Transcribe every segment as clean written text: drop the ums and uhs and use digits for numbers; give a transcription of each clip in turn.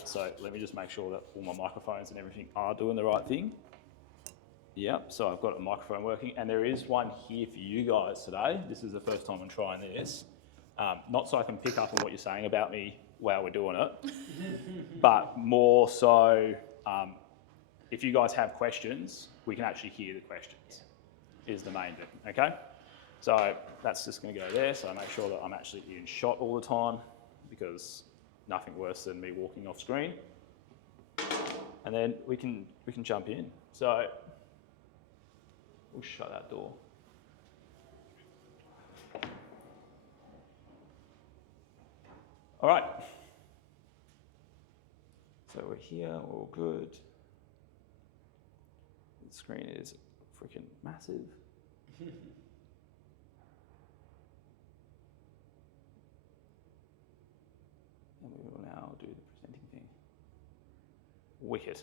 that. So let me just make sure that all my microphones and everything are doing the right thing. Yep, so I've got a microphone working, and there is one here for you guys today. This is the first time I'm trying this. Not so I can pick up on what you're saying about me while we're doing it, but more so if you guys have questions, we can actually hear the questions, is the main thing, okay? So that's just going to go there, so I make sure that I'm actually in shot all the time, because nothing worse than me walking off screen. And then we can jump in. So we'll shut that door. All right. So we're here, we're all good. The screen is freaking massive. And we will now do the presenting thing. Wicked.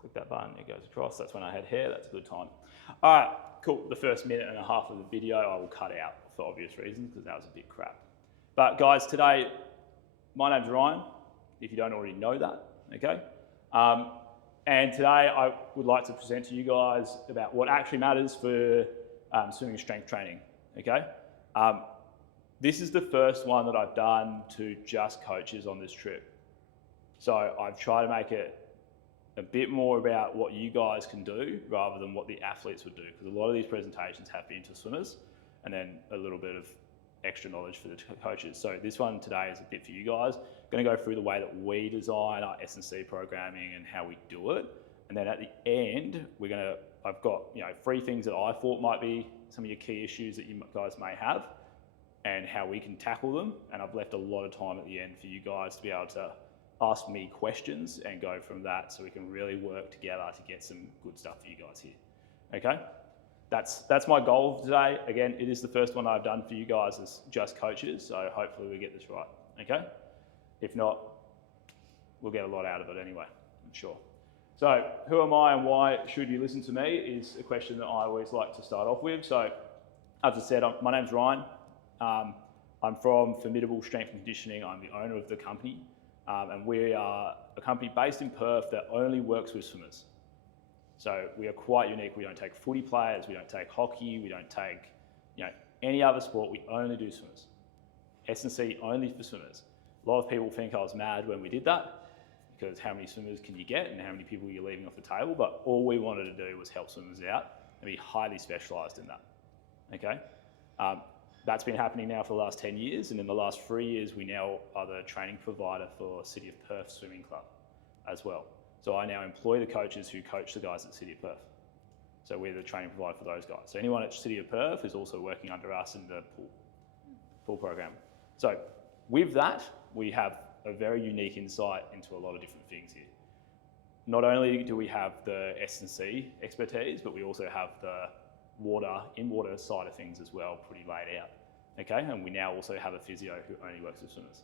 Click that button, it goes across. That's when I had hair, that's a good time. All right, cool. The first minute and a half of the video I will cut out for obvious reasons, because that was a bit crap. But guys, today, my name's Ryan, if you don't already know that, okay? And today I would like to present to you guys about what actually matters for swimming strength training, okay? This is the first one that I've done to just coaches on this trip. So I've tried to make it a bit more about what you guys can do rather than what the athletes would do, because a lot of these presentations have been to swimmers and then a little bit of extra knowledge for the coaches. So this one today is a bit for you guys. I'm going to go through the way that we design our S&C programming and how we do it. And then at the end, I've got 3 things that I thought might be some of your key issues that you guys may have and how we can tackle them. And I've left a lot of time at the end for you guys to be able to ask me questions and go from that, so we can really work together to get some good stuff for you guys here. Okay? That's my goal today. Again, it is the first one I've done for you guys as just coaches, so hopefully we get this right. Okay? If not, we'll get a lot out of it anyway, I'm sure. So, who am I and why should you listen to me is a question that I always like to start off with. So, as I said, my name's Ryan. I'm from Formidable Strength and Conditioning. I'm the owner of the company. And we are a company based in Perth that only works with swimmers. So we are quite unique. We don't take footy players, we don't take hockey, we don't take any other sport. We only do swimmers. S&C only for swimmers. A lot of people think I was mad when we did that, because how many swimmers can you get and how many people you're leaving off the table? But all we wanted to do was help swimmers out and be highly specialised in that. Okay. That's been happening now for the last 10 years, and in the last 3 years, we now are the training provider for City of Perth Swimming Club as well. So I now employ the coaches who coach the guys at City of Perth. So we're the training provider for those guys. So anyone at City of Perth is also working under us in the pool program. So with that, we have a very unique insight into a lot of different things here. Not only do we have the S&C expertise, but we also have the in-water side of things as well, pretty laid out. Okay, and we now also have a physio who only works with swimmers.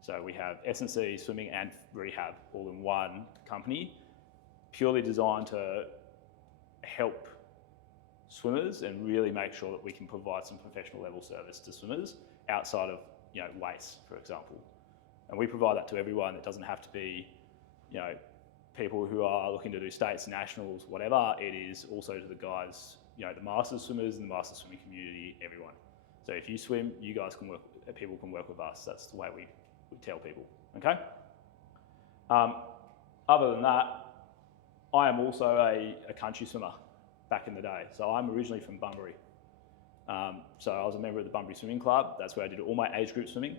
So we have S&C, swimming and rehab all in one company, purely designed to help swimmers and really make sure that we can provide some professional level service to swimmers outside of weights, for example. And we provide that to everyone. It doesn't have to be people who are looking to do states, nationals, whatever. It is also to the guys, the masters swimmers and the masters swimming community, everyone. So if you swim, you guys can work, people can work with us. That's the way we tell people, okay? Other than that, I am also a country swimmer back in the day. So I'm originally from Bunbury. So I was a member of the Bunbury Swimming Club. That's where I did all my age group swimming.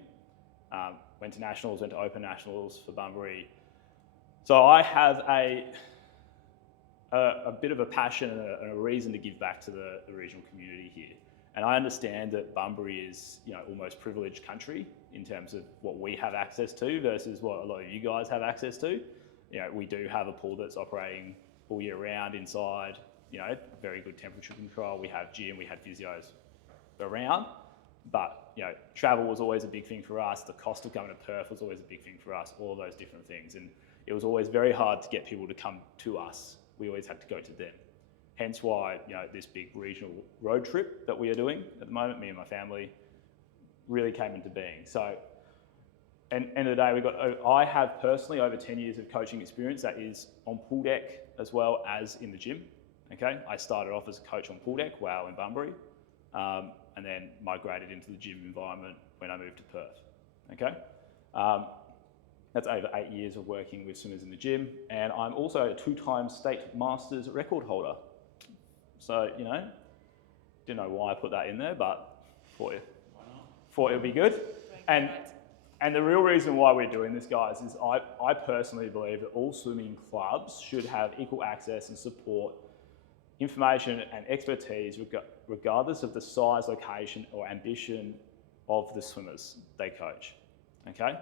Went to nationals, went to open nationals for Bunbury. So I have a bit of a passion and a reason to give back to the regional community here. And I understand that Bunbury is, almost privileged country in terms of what we have access to versus what a lot of you guys have access to. We do have a pool that's operating all year round inside, very good temperature control. We have gym, we had physios around, but travel was always a big thing for us. The cost of coming to Perth was always a big thing for us, all those different things. And it was always very hard to get people to come to us. We always had to go to them. Hence why, this big regional road trip that we are doing at the moment, me and my family, really came into being. So end of the day, I have personally over 10 years of coaching experience that is on pool deck as well as in the gym. Okay, I started off as a coach on pool deck, WOW in Bunbury, and then migrated into the gym environment when I moved to Perth. Okay, that's over 8 years of working with swimmers in the gym, and I'm also a 2-time state masters record holder. So, you know, didn't know why I put that in there, but thought it would be good. And the real reason why we're doing this, guys, is I personally believe that all swimming clubs should have equal access and support, information and expertise, regardless of the size, location or ambition of the swimmers they coach, okay?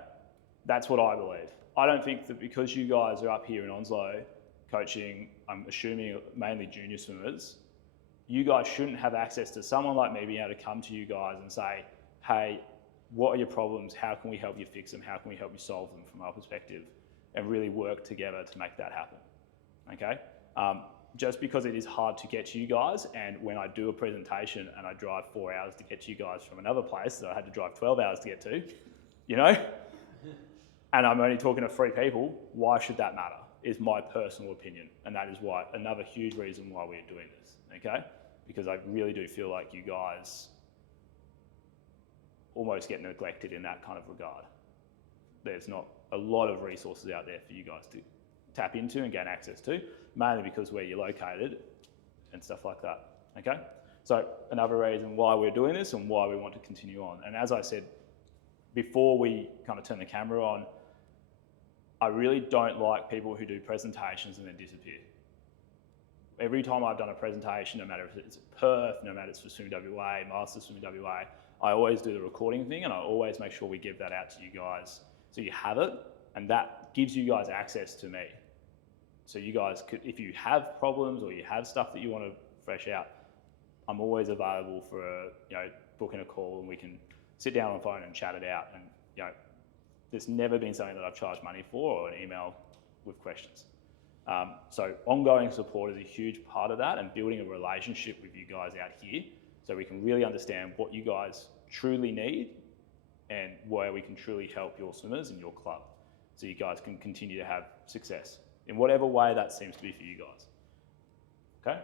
That's what I believe. I don't think that because you guys are up here in Onslow coaching, I'm assuming mainly junior swimmers, you guys shouldn't have access to someone like me being able to come to you guys and say, hey, what are your problems? How can we help you fix them? How can we help you solve them from our perspective? And really work together to make that happen, okay? Just because it is hard to get to you guys, and when I do a presentation and I drive 4 hours to get to you guys from another place that I had to drive 12 hours to get to, you know, and I'm only talking to 3 people, why should that matter? Is my personal opinion. And that is why, another huge reason why we're doing this, okay? Because I really do feel like you guys almost get neglected in that kind of regard. There's not a lot of resources out there for you guys to tap into and gain access to, mainly because where you're located and stuff like that, okay? So another reason why we're doing this and why we want to continue on. And as I said, before we kind of turn the camera on, I really don't like people who do presentations and then disappear. Every time I've done a presentation, no matter if it's at Perth, no matter if it's for Swim WA, Masters Swim WA, I always do the recording thing and I always make sure we give that out to you guys so you have it, and that gives you guys access to me. So you guys could, if you have problems or you have stuff that you want to fresh out, I'm always available for booking a call and we can sit down on the phone and chat it out. And there's never been something that I've charged money for or an email with questions. So ongoing support is a huge part of that, and building a relationship with you guys out here so we can really understand what you guys truly need and where we can truly help your swimmers and your club so you guys can continue to have success in whatever way that seems to be for you guys. Okay?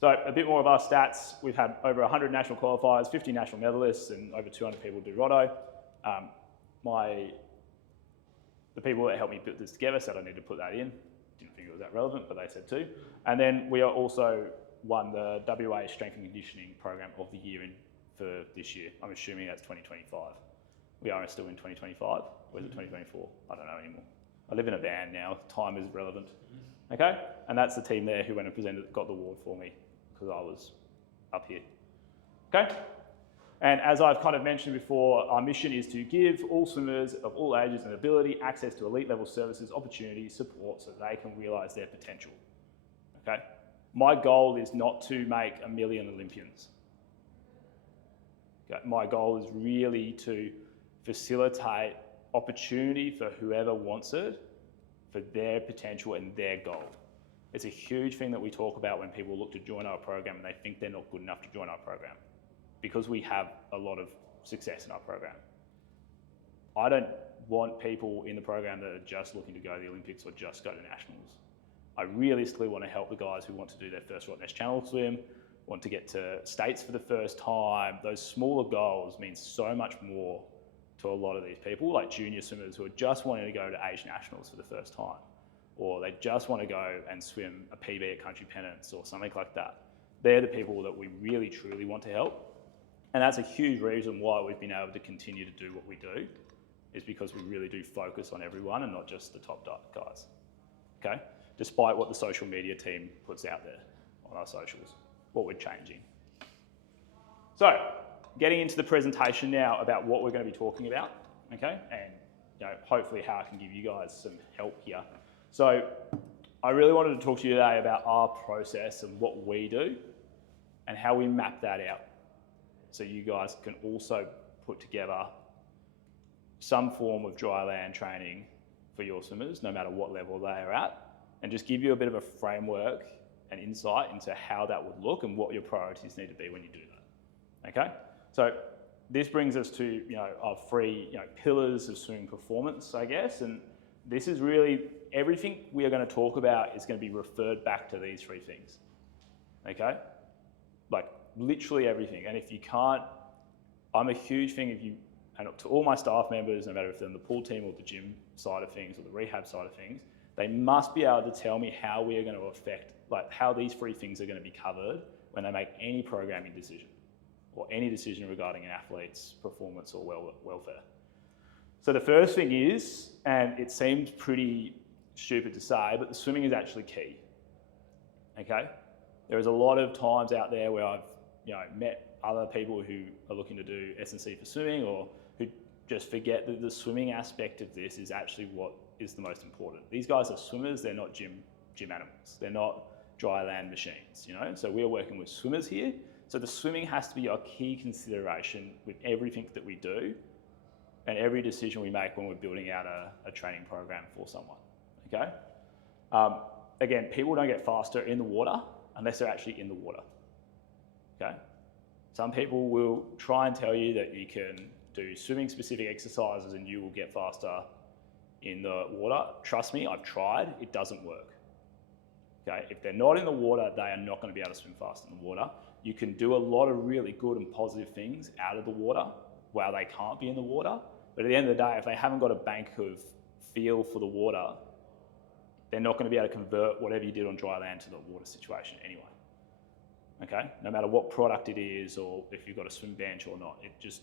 So a bit more of our stats. We've had over 100 national qualifiers, 50 national medalists, and over 200 people do Roto. The people that helped me put this together said I need to put that in. Didn't think it was that relevant, but they said too. And then we are also won the WA Strength and Conditioning Program of the Year for this year. I'm assuming that's 2025. We are still in 2025, or is it 2024? I don't know anymore. I live in a van now, time is relevant. Okay, and that's the team there who went and presented, got the award for me because I was up here. Okay, and as I've kind of mentioned before, our mission is to give all swimmers of all ages and ability access to elite level services, opportunities, support so they can realise their potential. Okay, my goal is not to make 1 million Olympians. Okay? My goal is really to facilitate opportunity for whoever wants it, for their potential and their goal. It's a huge thing that we talk about when people look to join our program and they think they're not good enough to join our program, because we have a lot of success in our program. I don't want people in the program that are just looking to go to the Olympics or just go to nationals. I realistically want to help the guys who want to do their first Rottnest Channel swim, want to get to states for the first time. Those smaller goals mean so much more to a lot of these people, like junior swimmers who are just wanting to go to Asian Nationals for the first time, or they just want to go and swim a PB at Country Pennants or something like that. They're the people that we really, truly want to help. And that's a huge reason why we've been able to continue to do what we do, is because we really do focus on everyone and not just the top guys, okay? Despite what the social media team puts out there on our socials, what we're changing. So, getting into the presentation now about what we're going to be talking about, okay? And hopefully how I can give you guys some help here. So, I really wanted to talk to you today about our process and what we do and how we map that out, so you guys can also put together some form of dry land training for your swimmers, no matter what level they are at, and just give you a bit of a framework and insight into how that would look and what your priorities need to be when you do that, okay? So this brings us to, our three, pillars of swimming performance, I guess. And this is really, everything we are going to talk about is going to be referred back to these three things, okay? Like literally everything. And if you can't, I'm a huge thing and to all my staff members, no matter if they're in the pool team or the gym side of things or the rehab side of things, they must be able to tell me how we are going to affect, like how these three things are going to be covered when they make any programming decision or any decision regarding an athlete's performance or welfare. So the first thing is, and it seems pretty stupid to say, but the swimming is actually key, okay? There is a lot of times out there where I've met other people who are looking to do S&C for swimming or who just forget that the swimming aspect of this is actually what is the most important. These guys are swimmers, they're not gym animals. They're not dry land machines, So we are working with swimmers here. So the swimming has to be our key consideration with everything that we do and every decision we make when we're building out a training program for someone, okay? Again, people don't get faster in the water unless they're actually in the water, okay? Some people will try and tell you that you can do swimming specific exercises and you will get faster in the water. Trust me, I've tried, it doesn't work. Okay, if they're not in the water, they are not going to be able to swim fast in the water. You can do a lot of really good and positive things out of the water while they can't be in the water. But at the end of the day, if they haven't got a bank of feel for the water, they're not going to be able to convert whatever you did on dry land to the water situation anyway. Okay, no matter what product it is or if you've got a swim bench or not,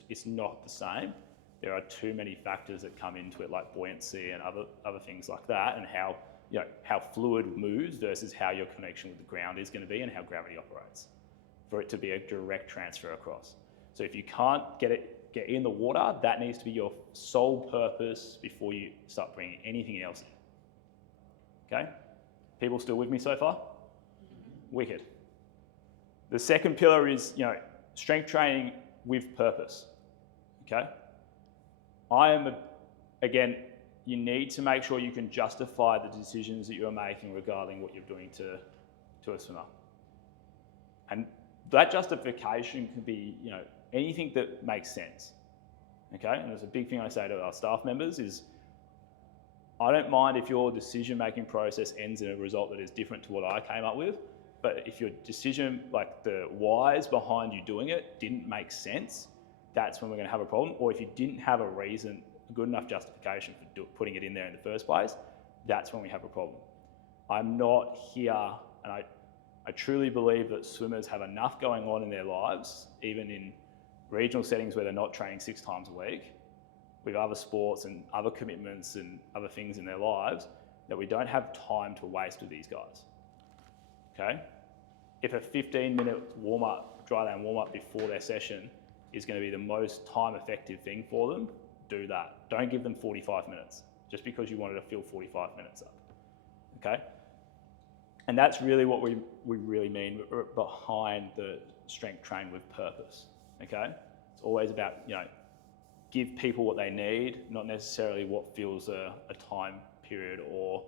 it's not the same. There are too many factors that come into it, like buoyancy and other things like that, and how fluid moves versus how your connection with the ground is going to be and how gravity operates for it to be a direct transfer across. So if you can't get in the water, that needs to be your sole purpose before you start bringing anything else in. Okay? People still with me so far? Mm-hmm. Wicked. The second pillar is, strength training with purpose. Okay? Again, you need to make sure you can justify the decisions that you're making regarding what you're doing to a swimmer. And that justification can be, anything that makes sense. Okay? And there's a big thing I say to our staff members is, I don't mind if your decision-making process ends in a result that is different to what I came up with, but if your decision, like the whys behind you doing it, didn't make sense, that's when we're going to have a problem. Or if you didn't have a reason, a good enough justification for putting it in there in the first place, that's when we have a problem. I'm not here, and I truly believe that swimmers have enough going on in their lives, even in regional settings where they're not training 6 times a week, with other sports and other commitments and other things in their lives, that we don't have time to waste with these guys. Okay? If a 15-minute warm-up, dry land warm-up before their session is going to be the most time-effective thing for them, do that. Don't give them 45 minutes just because you wanted to fill 45 minutes up. Okay? And that's really what we really mean behind the strength train with purpose. Okay? It's always about, give people what they need, not necessarily what fills a time period or,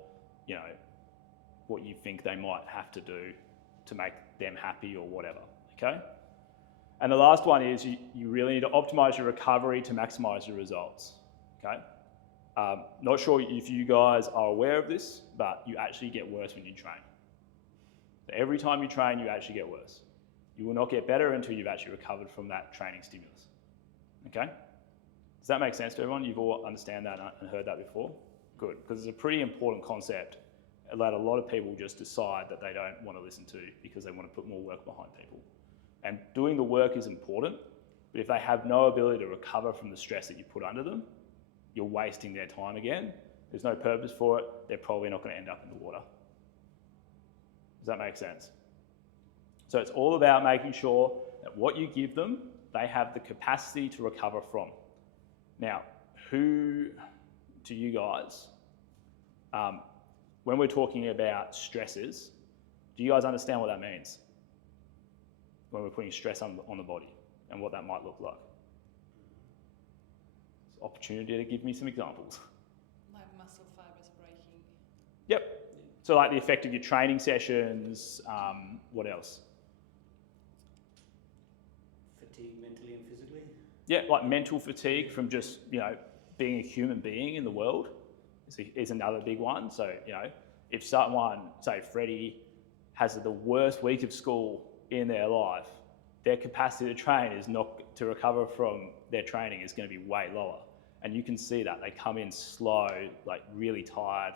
what you think they might have to do to make them happy or whatever, okay? And the last one is you really need to optimize your recovery to maximize your results, okay? Not sure if you guys are aware of this, but you actually get worse when you train. So every time you train, you actually get worse. You will not get better until you've actually recovered from that training stimulus, okay? Does that make sense to everyone? You've all understand that and heard that before? Good, because it's a pretty important concept that a lot of people just decide that they don't want to listen to because they want to put more work behind people. And doing the work is important, but if they have no ability to recover from the stress that you put under them, you're wasting their time again. There's no purpose for it. They're probably not going to end up in the water. Does that make sense? So it's all about making sure that what you give them, they have the capacity to recover from. Now, to you guys, when we're talking about stresses, do you guys understand what that means? When we're putting stress on the body and what that might look like? It's an opportunity to give me some examples. Like muscle fibers breaking. Yep. So like the effect of your training sessions, what else? Fatigue mentally and physically? Yeah, like mental fatigue from just, being a human being in the world is another big one. So, if someone, say Freddie, has the worst week of school in their life, their capacity to train is not to recover from their training is going to be way lower. And you can see that they come in slow, like really tired.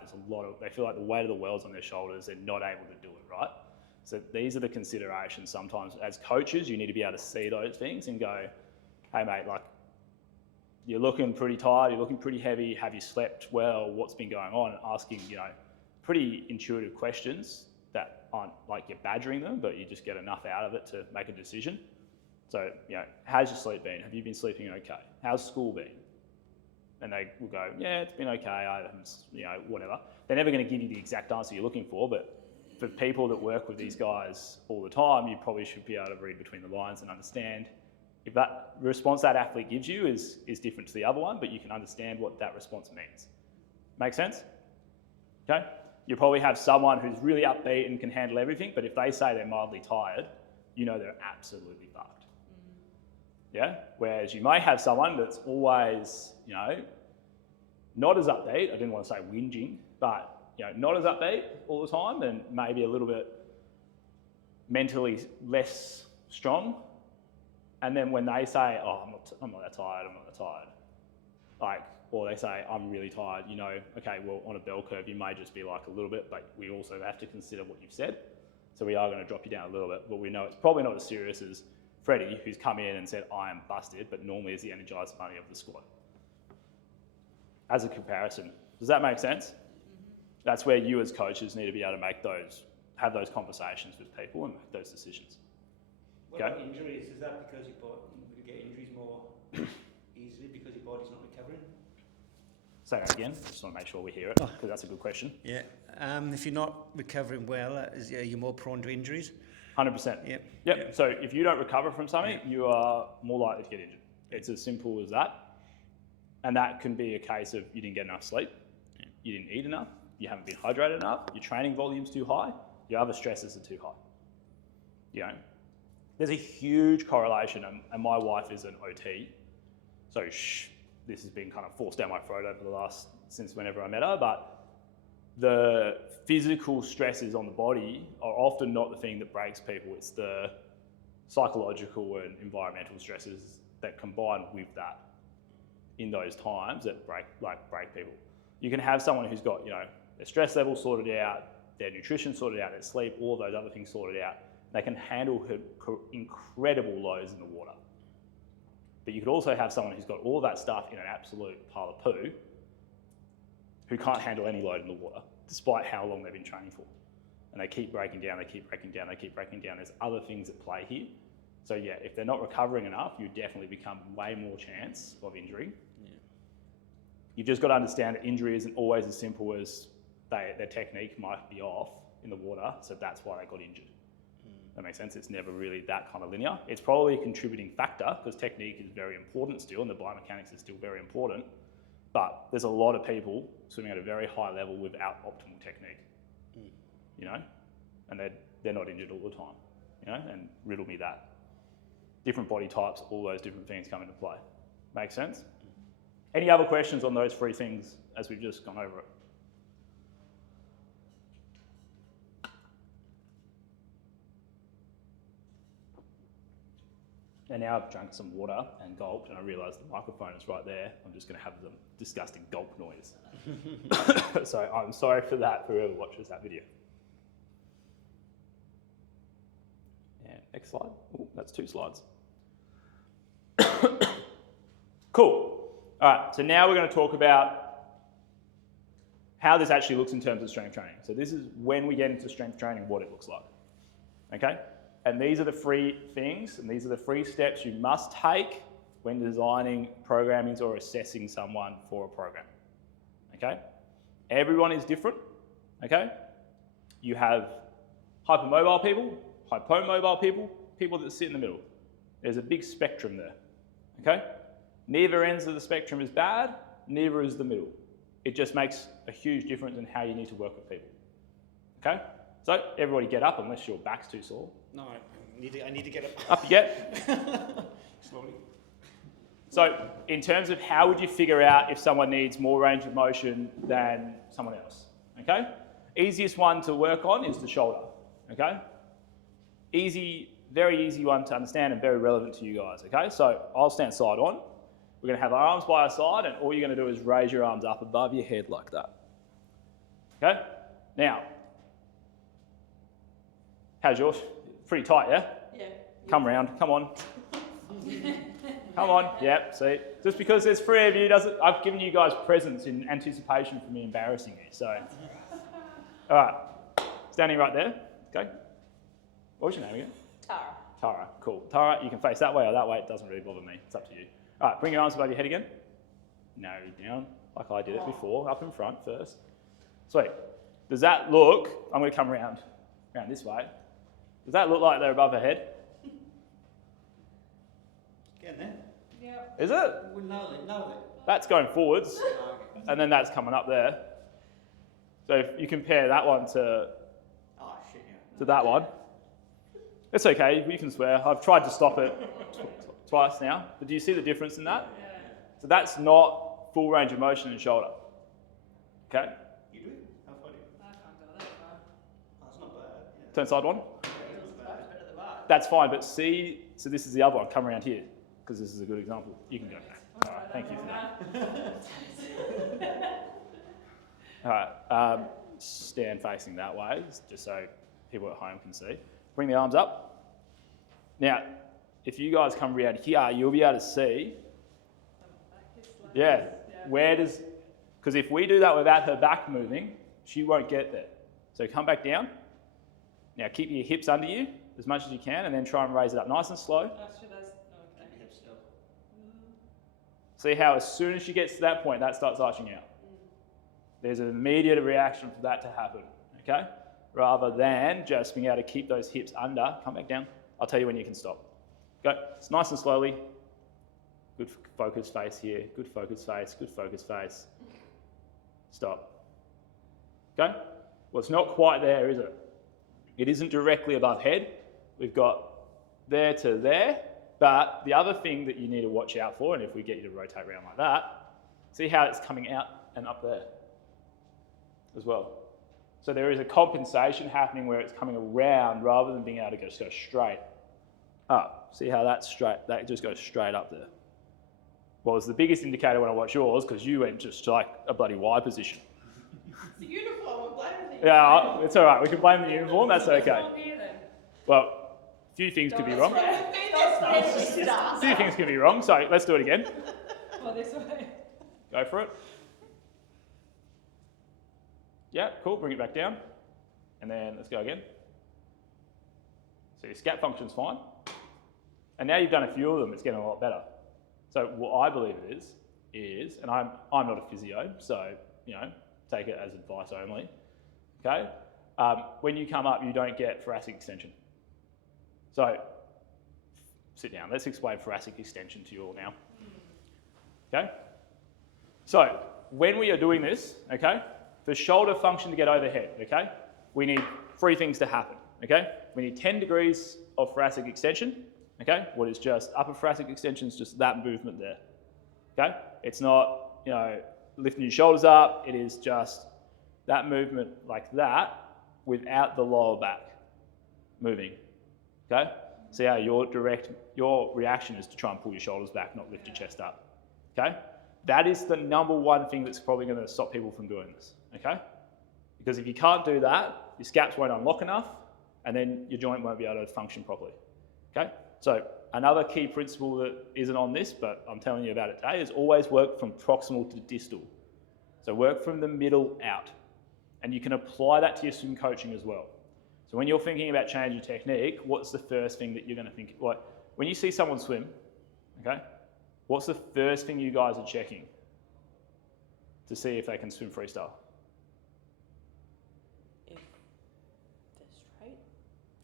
They feel like the weight of the world's on their shoulders. They're not able to do it, right? So these are the considerations. Sometimes as coaches, you need to be able to see those things and go, hey mate, like you're looking pretty tired, you're looking pretty heavy, have you slept well, what's been going on? And asking, pretty intuitive questions that aren't like you're badgering them, but you just get enough out of it to make a decision. So, how's your sleep been? Have you been sleeping okay? How's school been? And they will go, yeah, it's been okay, I haven't, whatever. They're never going to give you the exact answer you're looking for, but for people that work with these guys all the time, you probably should be able to read between the lines and understand if that response that athlete gives you is different to the other one, but you can understand what that response means. Make sense? Okay? You probably have someone who's really upbeat and can handle everything, but if they say they're mildly tired, they're absolutely fucked. Yeah? Whereas you may have someone that's always, not as upbeat, I didn't want to say whinging, but not as upbeat all the time and maybe a little bit mentally less strong. And then when they say, oh, I'm not that tired, or they say, I'm really tired, okay, well, on a bell curve, you may just be like a little bit, but we also have to consider what you've said. So we are going to drop you down a little bit, but we know it's probably not as serious as Freddie, who's come in and said, I am busted, but normally is the energized bunny of the squad. As a comparison. Does that make sense? That's where you as coaches need to be able to have those conversations with people and make those decisions. What about injuries? Is that because you get injuries more easily because your body's not recovering? Say that again. Just want to make sure we hear it because that's a good question. Yeah. If you're not recovering well, are you more prone to injuries? 100%. Yep. So if you don't recover from something, you are more likely to get injured. It's as simple as that. And that can be a case of you didn't get enough sleep, you didn't eat enough, you haven't been hydrated enough, your training volume's too high, your other stresses are too high. There's a huge correlation, and my wife is an OT, so this has been kind of forced down my throat since whenever I met her, but the physical stresses on the body are often not the thing that breaks people, it's the psychological and environmental stresses that combine with that in those times that break people. You can have someone who's got, their stress level sorted out, their nutrition sorted out, their sleep, all of those other things sorted out. They can handle incredible lows in the water. But you could also have someone who's got all of that stuff in an absolute pile of poo who can't handle any load in the water, despite how long they've been training for. And they keep breaking down, they keep breaking down, they keep breaking down. There's other things at play here. So yeah, if they're not recovering enough, you definitely become way more chance of injury. Yeah. You've just got to understand that injury isn't always as simple as their technique might be off in the water, so that's why they got injured. That makes sense? It's never really that kind of linear. It's probably a contributing factor because technique is very important still and the biomechanics is still very important, but there's a lot of people swimming at a very high level without optimal technique, and they're not injured all the time, and riddle me that. Different body types, all those different things come into play. Make sense? Any other questions on those three things as we've just gone over it? And now I've drunk some water and gulped, and I realise the microphone is right there. I'm just going to have the disgusting gulp noise. So I'm sorry for that, for whoever watches that video. And next slide. Oh, that's 2 slides. Cool. All right, so now we're going to talk about how this actually looks in terms of strength training. So this is when we get into strength training, what it looks like. Okay? And these are the 3 things, and these are the 3 steps you must take when designing programming or assessing someone for a program. Okay? Everyone is different. Okay? You have hypermobile people, hypomobile people, people that sit in the middle. There's a big spectrum there. Okay? Neither ends of the spectrum is bad, neither is the middle. It just makes a huge difference in how you need to work with people. Okay? So everybody get up unless your back's too sore. No, I need to get up. Up you get. Slowly. So in terms of how would you figure out if someone needs more range of motion than someone else, okay? Easiest one to work on is the shoulder, okay? Easy, very easy one to understand and very relevant to you guys, okay? So I'll stand side on. We're gonna have our arms by our side and all you're gonna do is raise your arms up above your head like that, okay? Now, how's yours? Pretty tight, yeah? Yeah. Come round, come on. Come on, yep, see. Just because there's three of you doesn't, I've given you guys presents in anticipation for me embarrassing you, so. All right, standing right there, okay. What was your name again? Tara. Tara, cool. Tara, you can face that way or that way, it doesn't really bother me, it's up to you. All right, bring your arms above your head again. No, down, like I did it before, up in front first. Sweet. Does that look, I'm gonna come around this way. Does that look like they're above her head? Getting there. Yep. Is it? Well, no, That's going forwards, Okay. and then that's coming up there. So if you compare that one to Oh, shit, yeah. that one, it's okay, you can swear. I've tried to stop it twice now, but do you see the difference in that? Yeah. So that's not full range of motion in shoulder, okay? You do? How far do you? I can't go that far. Oh, that's not bad. Yeah. Turn side one. Yeah, that's not bad. Better than that. That's fine, but see, so this is the other one, come around here, because this is a good example. You can go now. All right, thank you for that. All right, stand facing that way, just so people at home can see. Bring the arms up. Now, if you guys come around here, you'll be able to see, yeah, where does, because if we do that without her back moving, she won't get there. So come back down. Now keep your hips under you as much as you can, and then try and raise it up nice and slow. Should I? Okay. Keep your hips still. See how as soon as she gets to that point, that starts arching out. There's an immediate reaction for that to happen, okay? Rather than just being able to keep those hips under, come back down. I'll tell you when you can stop. Go, it's nice and slowly. Good focus face here, good focus face, good focus face. Stop. Okay? Well, it's not quite there, is it? It isn't directly above head. We've got there to there, but the other thing that you need to watch out for, and if we get you to rotate around like that, see how it's coming out and up there as well. So there is a compensation happening where it's coming around rather than being able to just go straight up. See how that's straight, that just goes straight up there. Well, it's the biggest indicator when I watch yours because you went just like a bloody Y position. It's the uniform. I'm blaming Yeah, it's all right. We can blame the uniform. That's okay. Here, then. Well, a few things could be wrong. A few things could be wrong. So let's do it again. Oh, this way. Go for it. Yeah, cool. Bring it back down. And then let's go again. So your scat function's fine. And now you've done a few of them, it's getting a lot better. So what I believe it is, and I'm not a physio, so, you know, take it as advice only, okay? When you come up, you don't get thoracic extension. So, sit down. Let's explain thoracic extension to you all now, okay? So, when we are doing this, okay, for shoulder function to get overhead, okay, we need three things to happen, okay? We need 10 degrees of thoracic extension, okay? What is just upper thoracic extension is just that movement there, okay? It's not, you know, lifting your shoulders up, it is just that movement like that without the lower back moving, okay? See how your reaction is to try and pull your shoulders back, not lift your chest up, okay? That is the number one thing that's probably going to stop people from doing this, okay? Because if you can't do that, your scaps won't unlock enough, and then your joint won't be able to function properly, okay? So another key principle that isn't on this, but I'm telling you about it today, is always work from proximal to distal. So work from the middle out. And you can apply that to your swim coaching as well. So when you're thinking about changing technique, what's the first thing that you're going to think? Like, when you see someone swim, okay, what's the first thing you guys are checking to see if they can swim freestyle? If they're straight?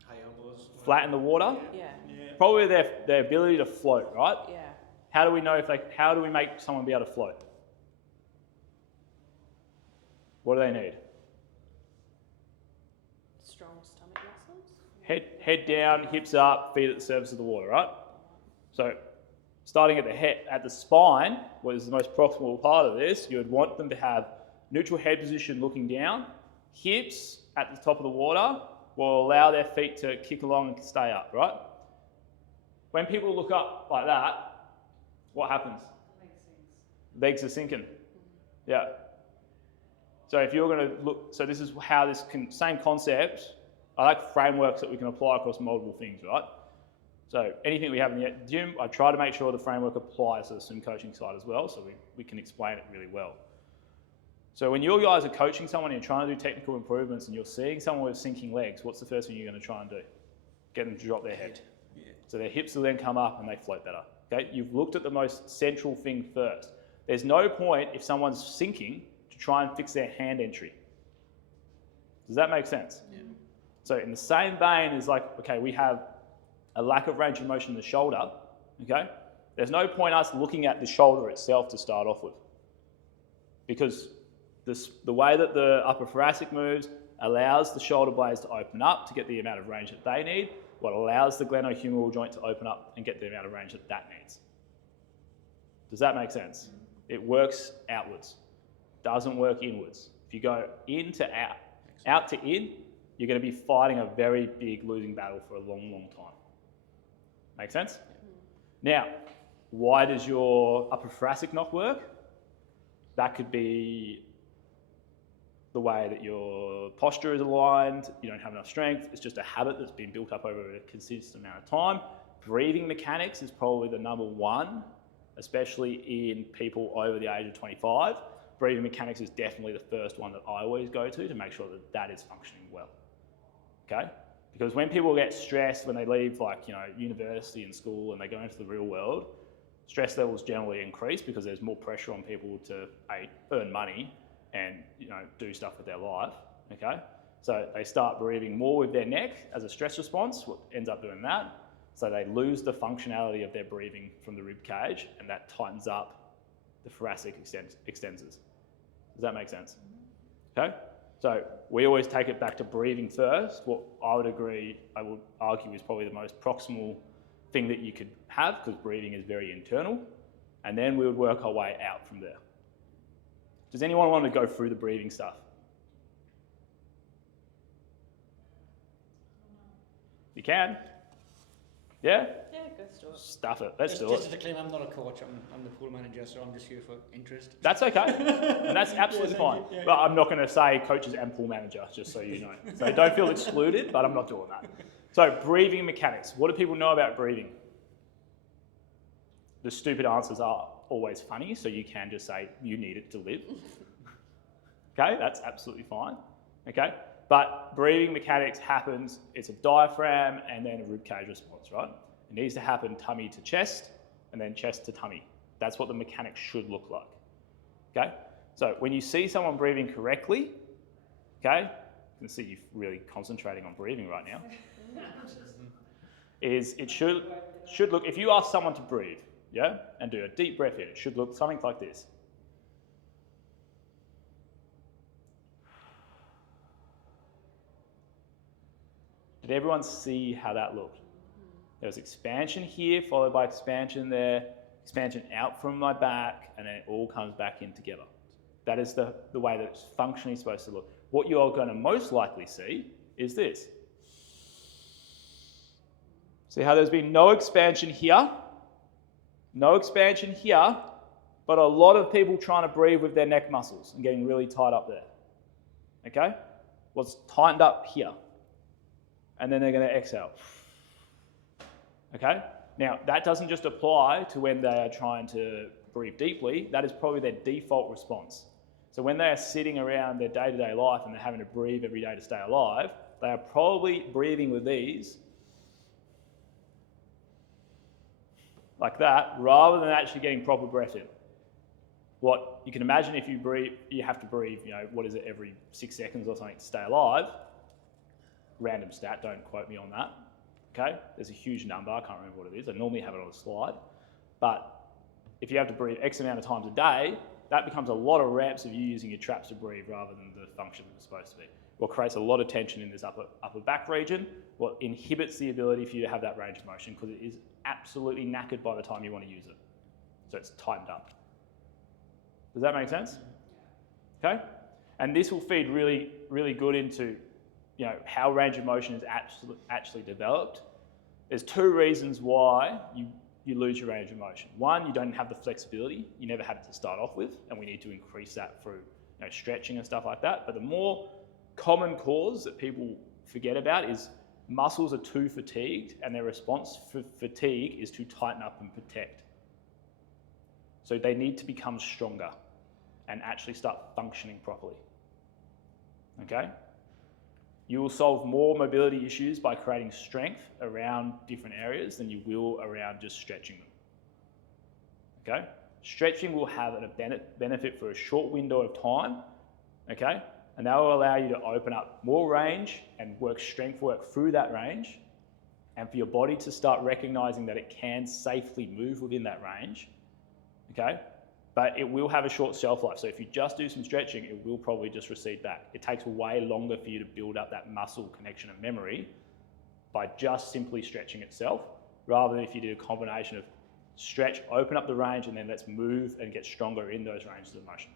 High elbows. Flat in the water? Yeah. Yeah. Probably their ability to float, right? Yeah. How do we know how do we make someone be able to float? What do they need? Strong stomach muscles? Head down, hips up, feet at the surface of the water, right? So Starting at the head, at the spine, what is the most proximal part of this, you would want them to have neutral head position looking down, hips at the top of the water will allow their feet to kick along and stay up, right? When people look up like that, what happens? Legs are sinking. Yeah. So if you're going to look, so this is how this same concept, I like frameworks that we can apply across multiple things, right? So anything we have in the gym, I try to make sure the framework applies to the swim coaching side as well, so we can explain it really well. So when you guys are coaching someone and you're trying to do technical improvements and you're seeing someone with sinking legs, what's the first thing you're going to try and do? Get them to drop their head. Yeah. So their hips will then come up and they float better. Okay? You've looked at the most central thing first. There's no point if someone's sinking to try and fix their hand entry. Does that make sense? Yeah. So in the same vein as like, okay, we have a lack of range of motion in the shoulder, okay? There's no point us looking at the shoulder itself to start off with, because the way that the upper thoracic moves allows the shoulder blades to open up to get the amount of range that they need, what allows the glenohumeral joint to open up and get the amount of range that that needs. Does that make sense? It works outwards, doesn't work inwards. If you go in to out, out to in, you're going to be fighting a very big losing battle for a long, long time. Make sense? Now, why does your upper thoracic not work? That could be the way that your posture is aligned, you don't have enough strength, it's just a habit that's been built up over a consistent amount of time. Breathing mechanics is probably the number one, especially in people over the age of 25. Breathing mechanics is definitely the first one that I always go to make sure that that is functioning well, okay? Because when people get stressed, when they leave university and school and they go into the real world, stress levels generally increase because there's more pressure on people to earn money and do stuff with their life, okay? So they start breathing more with their neck as a stress response, what ends up doing that. So they lose the functionality of their breathing from the rib cage and that tightens up the thoracic extensors. Does that make sense? Okay? So we always take it back to breathing first. What I would argue is probably the most proximal thing that you could have because breathing is very internal. And then we would work our way out from there. Does anyone want to go through the breathing stuff? You can. Yeah? Yeah, go to it. Stuff it. Let's do Just it. to claim, I'm not a coach, I'm the pool manager, so I'm just here for interest. That's okay. And that's absolutely fine. Yeah. But I'm not going to say coaches and pool manager, just so you know. So don't feel excluded, but I'm not doing that. So breathing mechanics. What do people know about breathing? The stupid answers are always funny, so you can just say you need it to live. Okay, that's absolutely fine. Okay, but breathing mechanics happens, it's a diaphragm and then a ribcage response, right? It needs to happen tummy to chest and then chest to tummy. That's what the mechanics should look like. Okay, so when you see someone breathing correctly, okay, you can see you're really concentrating on breathing right now, is it should look, if you ask someone to breathe, yeah, and do a deep breath in, it should look something like this. Did everyone see how that looked? There was expansion here, followed by expansion there, expansion out from my back, and then it all comes back in together. That is the way that it's functionally supposed to look. What you are going to most likely see is this. See how there's been no expansion here, but a lot of people trying to breathe with their neck muscles and getting really tight up there. Okay? Well, it's tightened up here. And then they're going to exhale. Okay? Now, that doesn't just apply to when they are trying to breathe deeply. That is probably their default response. So when they are sitting around their day-to-day life and they're having to breathe every day to stay alive, they are probably breathing with these, like that, rather than actually getting proper breath in. What you can imagine if you breathe, you have to breathe, what is it, every 6 seconds or something to stay alive. Random stat, don't quote me on that. Okay, there's a huge number, I can't remember what it is. I normally have it on a slide. But if you have to breathe X amount of times a day, that becomes a lot of reps of you using your traps to breathe rather than the function it's supposed to be. What creates a lot of tension in this upper back region, what inhibits the ability for you to have that range of motion because it is absolutely knackered by the time you want to use it. So it's tightened up. Does that make sense? Okay? And this will feed really, really good into, you know, how range of motion is actually developed. There's two reasons why you lose your range of motion. One, you don't have the flexibility. You never had it to start off with, and we need to increase that through, you know, stretching and stuff like that. But the more common cause that people forget about is muscles are too fatigued, and their response for fatigue is to tighten up and protect. So they need to become stronger and actually start functioning properly. Okay? You will solve more mobility issues by creating strength around different areas than you will around just stretching them. Okay? Stretching will have a benefit for a short window of time, okay? And that will allow you to open up more range and work strength work through that range, and for your body to start recognizing that it can safely move within that range, okay? But it will have a short shelf life. So if you just do some stretching, it will probably just recede back. It takes way longer for you to build up that muscle connection and memory by just simply stretching itself, rather than if you did a combination of stretch, open up the range, and then let's move and get stronger in those ranges of motion.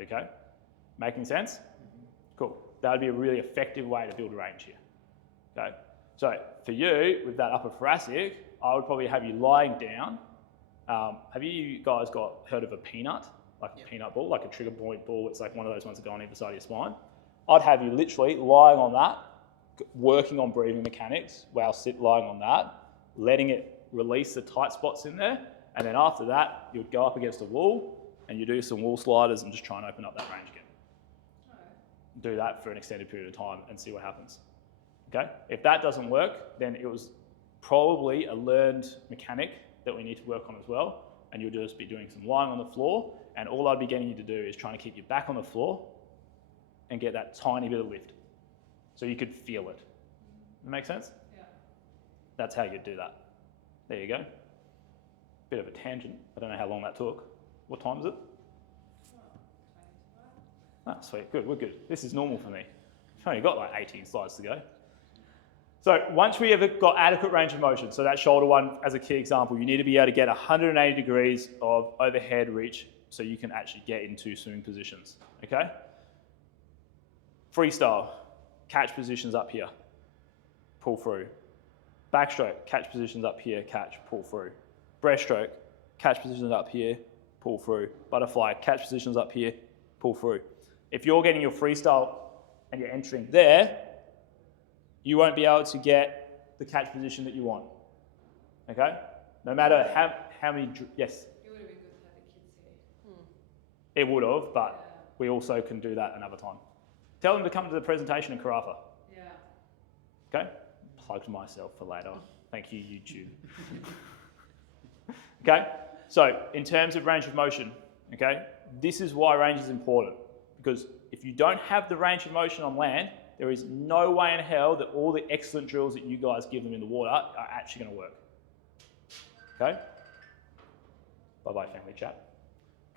Okay? Making sense? Cool. That would be a really effective way to build range here. Okay? So for you, with that upper thoracic, I would probably have you lying down. Have you guys heard of a peanut? Like a peanut ball, like a trigger point ball. It's like one of those ones that go on either side of your spine. I'd have you literally lying on that, working on breathing mechanics while lying on that, letting it release the tight spots in there, and then after that, you'd go up against a wall and you do some wall sliders and just try and open up that range again. Do that for an extended period of time and see what happens. Okay? If that doesn't work, then it was probably a learned mechanic that we need to work on as well, and you'll just be doing some lying on the floor, and all I'd be getting you to do is trying to keep your back on the floor and get that tiny bit of lift so you could feel it. Does that make sense? Yeah. That's how you'd do that. There you go. Bit of a tangent. I don't know how long that took. What time is it? Ah, sweet, good, we're good. This is normal for me. I've only got like 18 slides to go. So once we have got adequate range of motion, so that shoulder one as a key example, you need to be able to get 180 degrees of overhead reach so you can actually get into swimming positions, okay? Freestyle, catch positions up here, pull through. Backstroke, catch positions up here, catch, pull through. Breaststroke, catch positions up here, pull through. Butterfly, catch positions up here, pull through. If you're getting your freestyle and you're entering there, you won't be able to get the catch position that you want, okay? No matter how many, yes? It would have been good to have the kids here. It would have, but we also can do that another time. Tell them to come to the presentation in Karratha, Yeah. okay? Plugged myself for later. Thank you, YouTube. Okay, so in terms of range of motion, okay, this is why range is important, because if you don't have the range of motion on land, there is no way in hell that all the excellent drills that you guys give them in the water are actually going to work. Okay? Bye-bye, family chat.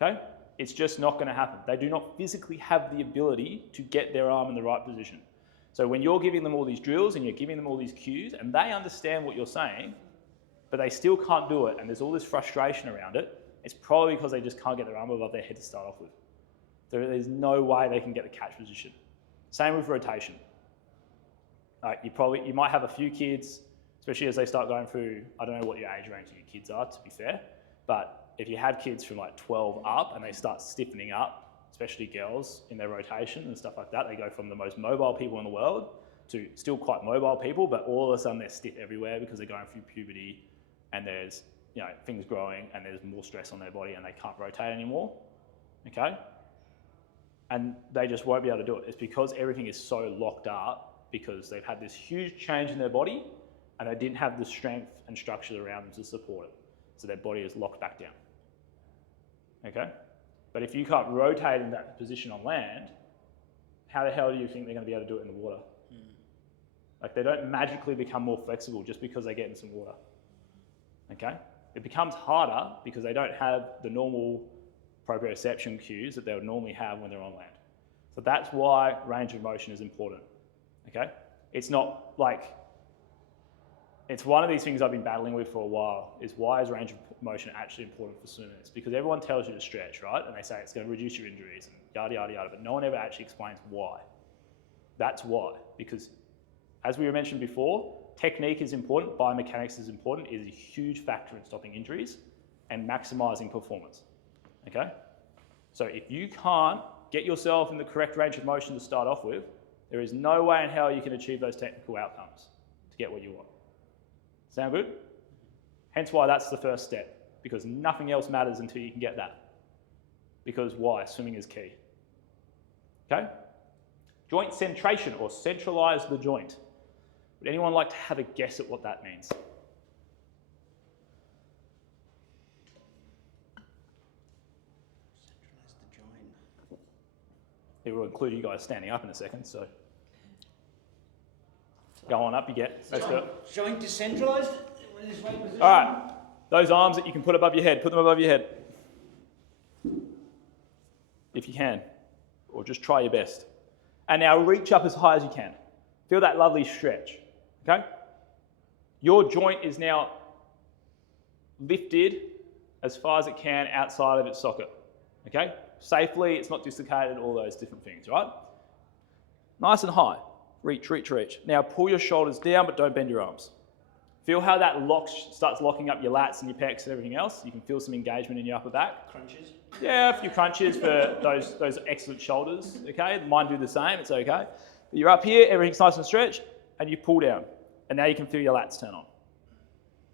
Okay? It's just not going to happen. They do not physically have the ability to get their arm in the right position. So when you're giving them all these drills and you're giving them all these cues and they understand what you're saying, but they still can't do it and there's all this frustration around it, it's probably because they just can't get their arm above their head to start off with. There's no way they can get the catch position. Same with rotation. You might have a few kids, especially as they start going through, I don't know what your age range of your kids are, to be fair, but if you have kids from like 12 up and they start stiffening up, especially girls in their rotation and stuff like that, they go from the most mobile people in the world to still quite mobile people, but all of a sudden they're stiff everywhere because they're going through puberty and there's, you know, things growing and there's more stress on their body and they can't rotate anymore, okay? And they just won't be able to do it. It's because everything is so locked up because they've had this huge change in their body and they didn't have the strength and structure around them to support it. So their body is locked back down, okay? But if you can't rotate in that position on land, how the hell do you think they're going to be able to do it in the water? Like, they don't magically become more flexible just because they get in some water, okay? It becomes harder because they don't have the normal proprioception cues that they would normally have when they're on land. So that's why range of motion is important, okay? It's not like It's one of these things I've been battling with for a while, is why is range of motion actually important for swimmers? Because everyone tells you to stretch, right? And they say it's going to reduce your injuries and yada, yada, yada, but no one ever actually explains why. That's why, because as we mentioned before, technique is important, biomechanics is important, it is a huge factor in stopping injuries and maximizing performance, okay? So if you can't get yourself in the correct range of motion to start off with, there is no way in hell you can achieve those technical outcomes to get what you want. Sound good? Hence why that's the first step, because nothing else matters until you can get that. Because why? Swimming is key. Okay? Joint centration, or centralize the joint. Would anyone like to have a guess at what that means? Centralise the joint. It will include you guys standing up in a second, so go on up, you get. Let's do it. Joint decentralised in this right position. All right, those arms that you can put above your head, put them above your head. If you can, or just try your best. And now reach up as high as you can. Feel that lovely stretch, okay? Your joint is now lifted as far as it can outside of its socket, okay? Safely, it's not dislocated, all those different things, right? Nice and high. Reach, reach, reach. Now pull your shoulders down, but don't bend your arms. Feel how that starts locking up your lats and your pecs and everything else. You can feel some engagement in your upper back. Crunches. Yeah, a few crunches for those excellent shoulders, okay? Mine do the same, it's okay. But you're up here, everything's nice and stretched, and you pull down. And now you can feel your lats turn on.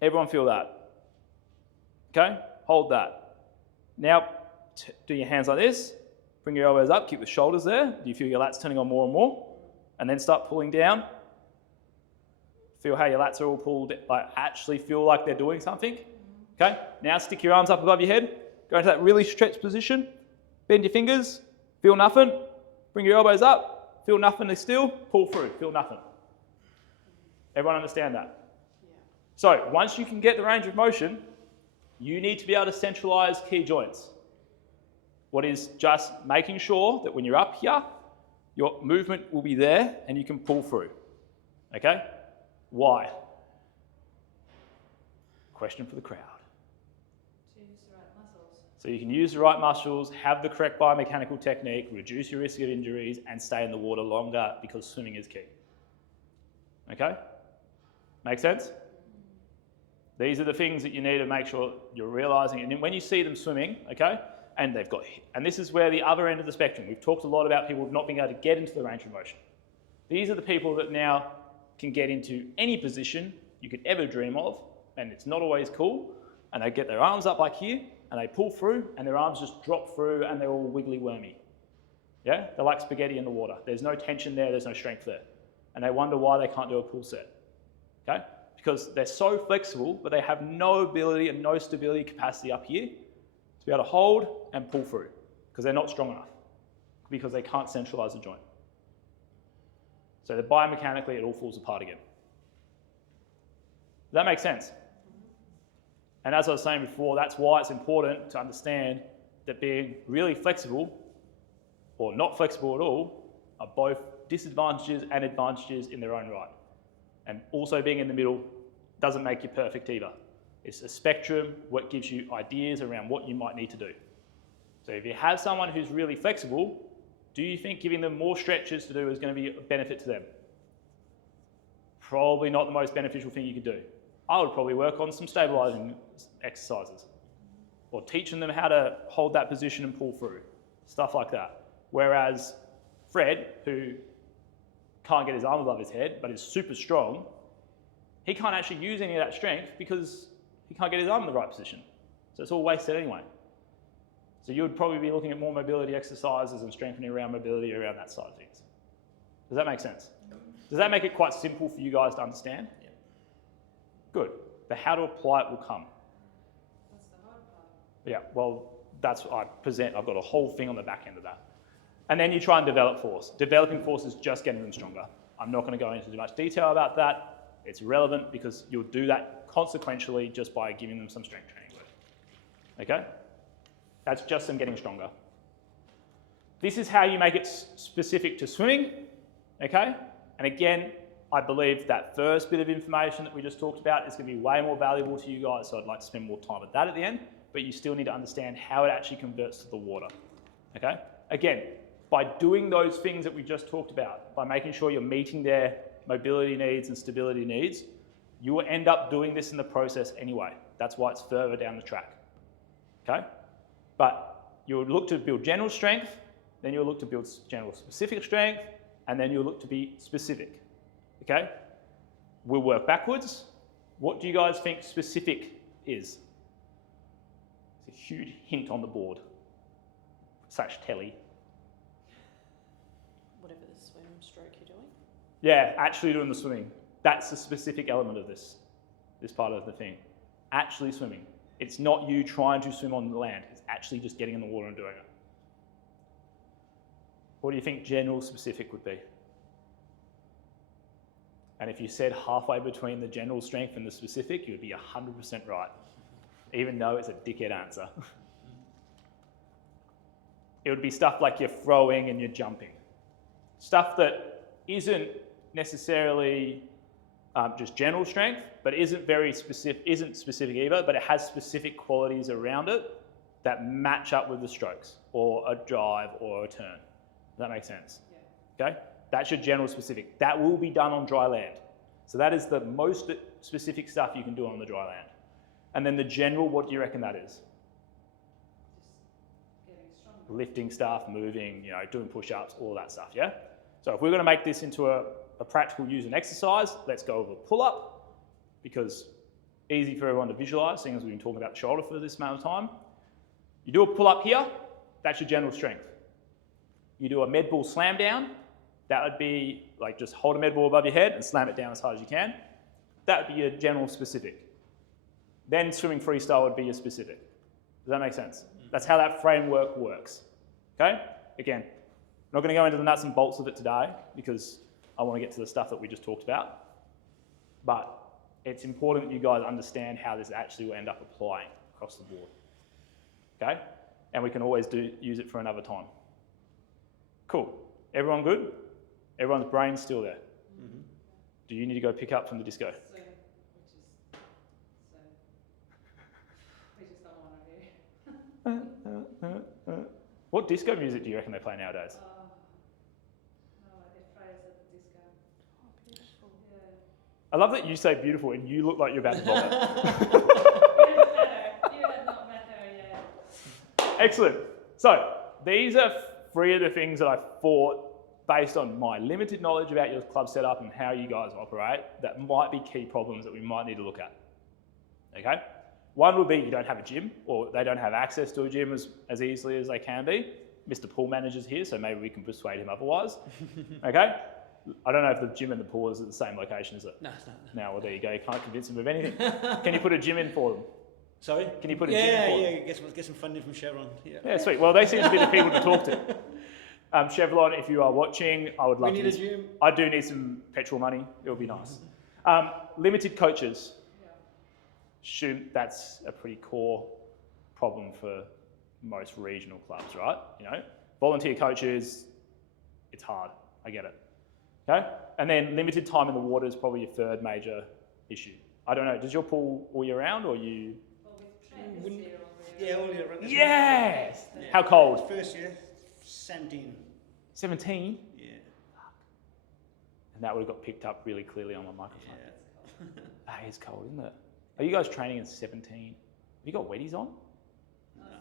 Everyone feel that. Okay? Hold that. Now, do your hands like this. Bring your elbows up, keep the shoulders there. Do you feel your lats turning on more and more? And then start pulling down. Feel how your lats are all pulled, like actually feel like they're doing something. Okay? Now stick your arms up above your head. Go into that really stretched position. Bend your fingers. Feel nothing. Bring your elbows up. Feel nothing still. Pull through. Feel nothing. Everyone understand that? Yeah. So once you can get the range of motion, you need to be able to centralize key joints. What is just making sure that when you're up here, your movement will be there and you can pull through. Okay? Why? Question for the crowd. To use the right muscles. So you can use the right muscles, have the correct biomechanical technique, reduce your risk of injuries, and stay in the water longer because swimming is key. Okay? Make sense? These are the things that you need to make sure you're realizing. And when you see them swimming, okay, and this is where the other end of the spectrum. We've talked a lot about people not being able to get into the range of motion. These are the people that now can get into any position you could ever dream of, and it's not always cool, and they get their arms up like here, and they pull through, and their arms just drop through, and they're all wiggly wormy. Yeah? They're like spaghetti in the water. There's no tension there, there's no strength there. And they wonder why they can't do a pull set. Okay? Because they're so flexible, but they have no ability and no stability capacity up here to be able to hold and pull through, because they're not strong enough, because they can't centralize the joint. So that biomechanically, it all falls apart again. Does that make sense? And as I was saying before, that's why it's important to understand that being really flexible or not flexible at all are both disadvantages and advantages in their own right. And also being in the middle doesn't make you perfect either. It's a spectrum, what gives you ideas around what you might need to do. So if you have someone who's really flexible, do you think giving them more stretches to do is going to be a benefit to them? Probably not the most beneficial thing you could do. I would probably work on some stabilizing exercises or teaching them how to hold that position and pull through, stuff like that. Whereas Fred, who can't get his arm above his head but is super strong, he can't actually use any of that strength because he can't get his arm in the right position. So it's all wasted anyway. So you would probably be looking at more mobility exercises and strengthening around mobility around that side of things. Does that make sense? Does that make it quite simple for you guys to understand? Yeah. Good. The how to apply it will come. That's the hard part. Yeah, well, that's what I've got a whole thing on the back end of that. And then you try and develop force. Developing force is just getting them stronger. I'm not going to go into too much detail about that. It's relevant because you'll do that consequentially just by giving them some strength training work. Okay? That's just them getting stronger. This is how you make it specific to swimming, okay? And again, I believe that first bit of information that we just talked about is going to be way more valuable to you guys, so I'd like to spend more time with that at the end, but you still need to understand how it actually converts to the water, okay? Again, by doing those things that we just talked about, by making sure you're meeting their mobility needs and stability needs, you will end up doing this in the process anyway. That's why it's further down the track, okay? But you'll look to build general strength, then you'll look to build general specific strength, and then you'll look to be specific. Okay, we'll work backwards. What do you guys think specific is? It's a huge hint on the board. / telly. Whatever the swim stroke you're doing. Yeah, actually doing the swimming. That's the specific element of this part of the thing. Actually swimming. It's not you trying to swim on the land. It's actually just getting in the water and doing it. What do you think general specific would be? And if you said halfway between the general strength and the specific, you would be 100% right, even though it's a dickhead answer. It would be stuff like your throwing and your jumping. Stuff that isn't necessarily just general strength, but isn't specific either, but it has specific qualities around it that match up with the strokes, or a drive, or a turn. Does that make sense? Yeah. Okay? That's your general specific. That will be done on dry land. So that is the most specific stuff you can do on the dry land. And then the general, what do you reckon that is? Just getting stronger. Lifting stuff, moving, doing push-ups, all that stuff, yeah? So if we're gonna make this into a practical use and exercise, let's go over pull-up, because easy for everyone to visualize, seeing as we've been talking about the shoulder for this amount of time. You do a pull-up here, that's your general strength. You do a med ball slam down, that would be like just hold a med ball above your head and slam it down as hard as you can. That would be your general specific. Then swimming freestyle would be your specific. Does that make sense? That's how that framework works. Okay? Again, I'm not going to go into the nuts and bolts of it today because I want to get to the stuff that we just talked about. But it's important that you guys understand how this actually will end up applying across the board. Okay? And we can always use it for another time. Cool. Everyone good? Everyone's brain's still there. Mm-hmm. Do you need to go pick up from the disco? Swim, we just don't want to hear. What disco music do you reckon they play nowadays? No, I did Fridays at the disco. Oh, beautiful. Yeah. I love that you say beautiful and you look like you're about to vomit. You have not met her yet. Excellent. So these are 3 of the things that I thought, based on my limited knowledge about your club setup and how you guys operate, that might be key problems that we might need to look at. Okay? One would be you don't have a gym, or they don't have access to a gym as easily as they can be. Mr. Pool Manager's here, so maybe we can persuade him otherwise. Okay? I don't know if the gym and the pool is at the same location, is it? No. No, well, there you go. You can't convince them of anything. Can you put a gym in for them? Sorry? Can you put a gym in for them? Yeah, get some funding from Chevron. Yeah, sweet. Well, they seem to be the people to talk to. Chevron, if you are watching, I would love We to. need a gym. I do need some petrol money. It would be nice. Limited coaches. Shoot, that's a pretty core problem for most regional clubs, right? Volunteer coaches, it's hard. I get it. Okay? And then limited time in the water is probably your 3rd major issue. I don't know, does your pool all year round or you? Well, we've trained this Wouldn't- year already. Yeah, all year round. Yes! Yeah. How cold? First year, 17. 17? Yeah. And that would have got picked up really clearly on my microphone. Yeah. That is cold, isn't it? Are you guys training at 17? Have you got wetties on? Some of them,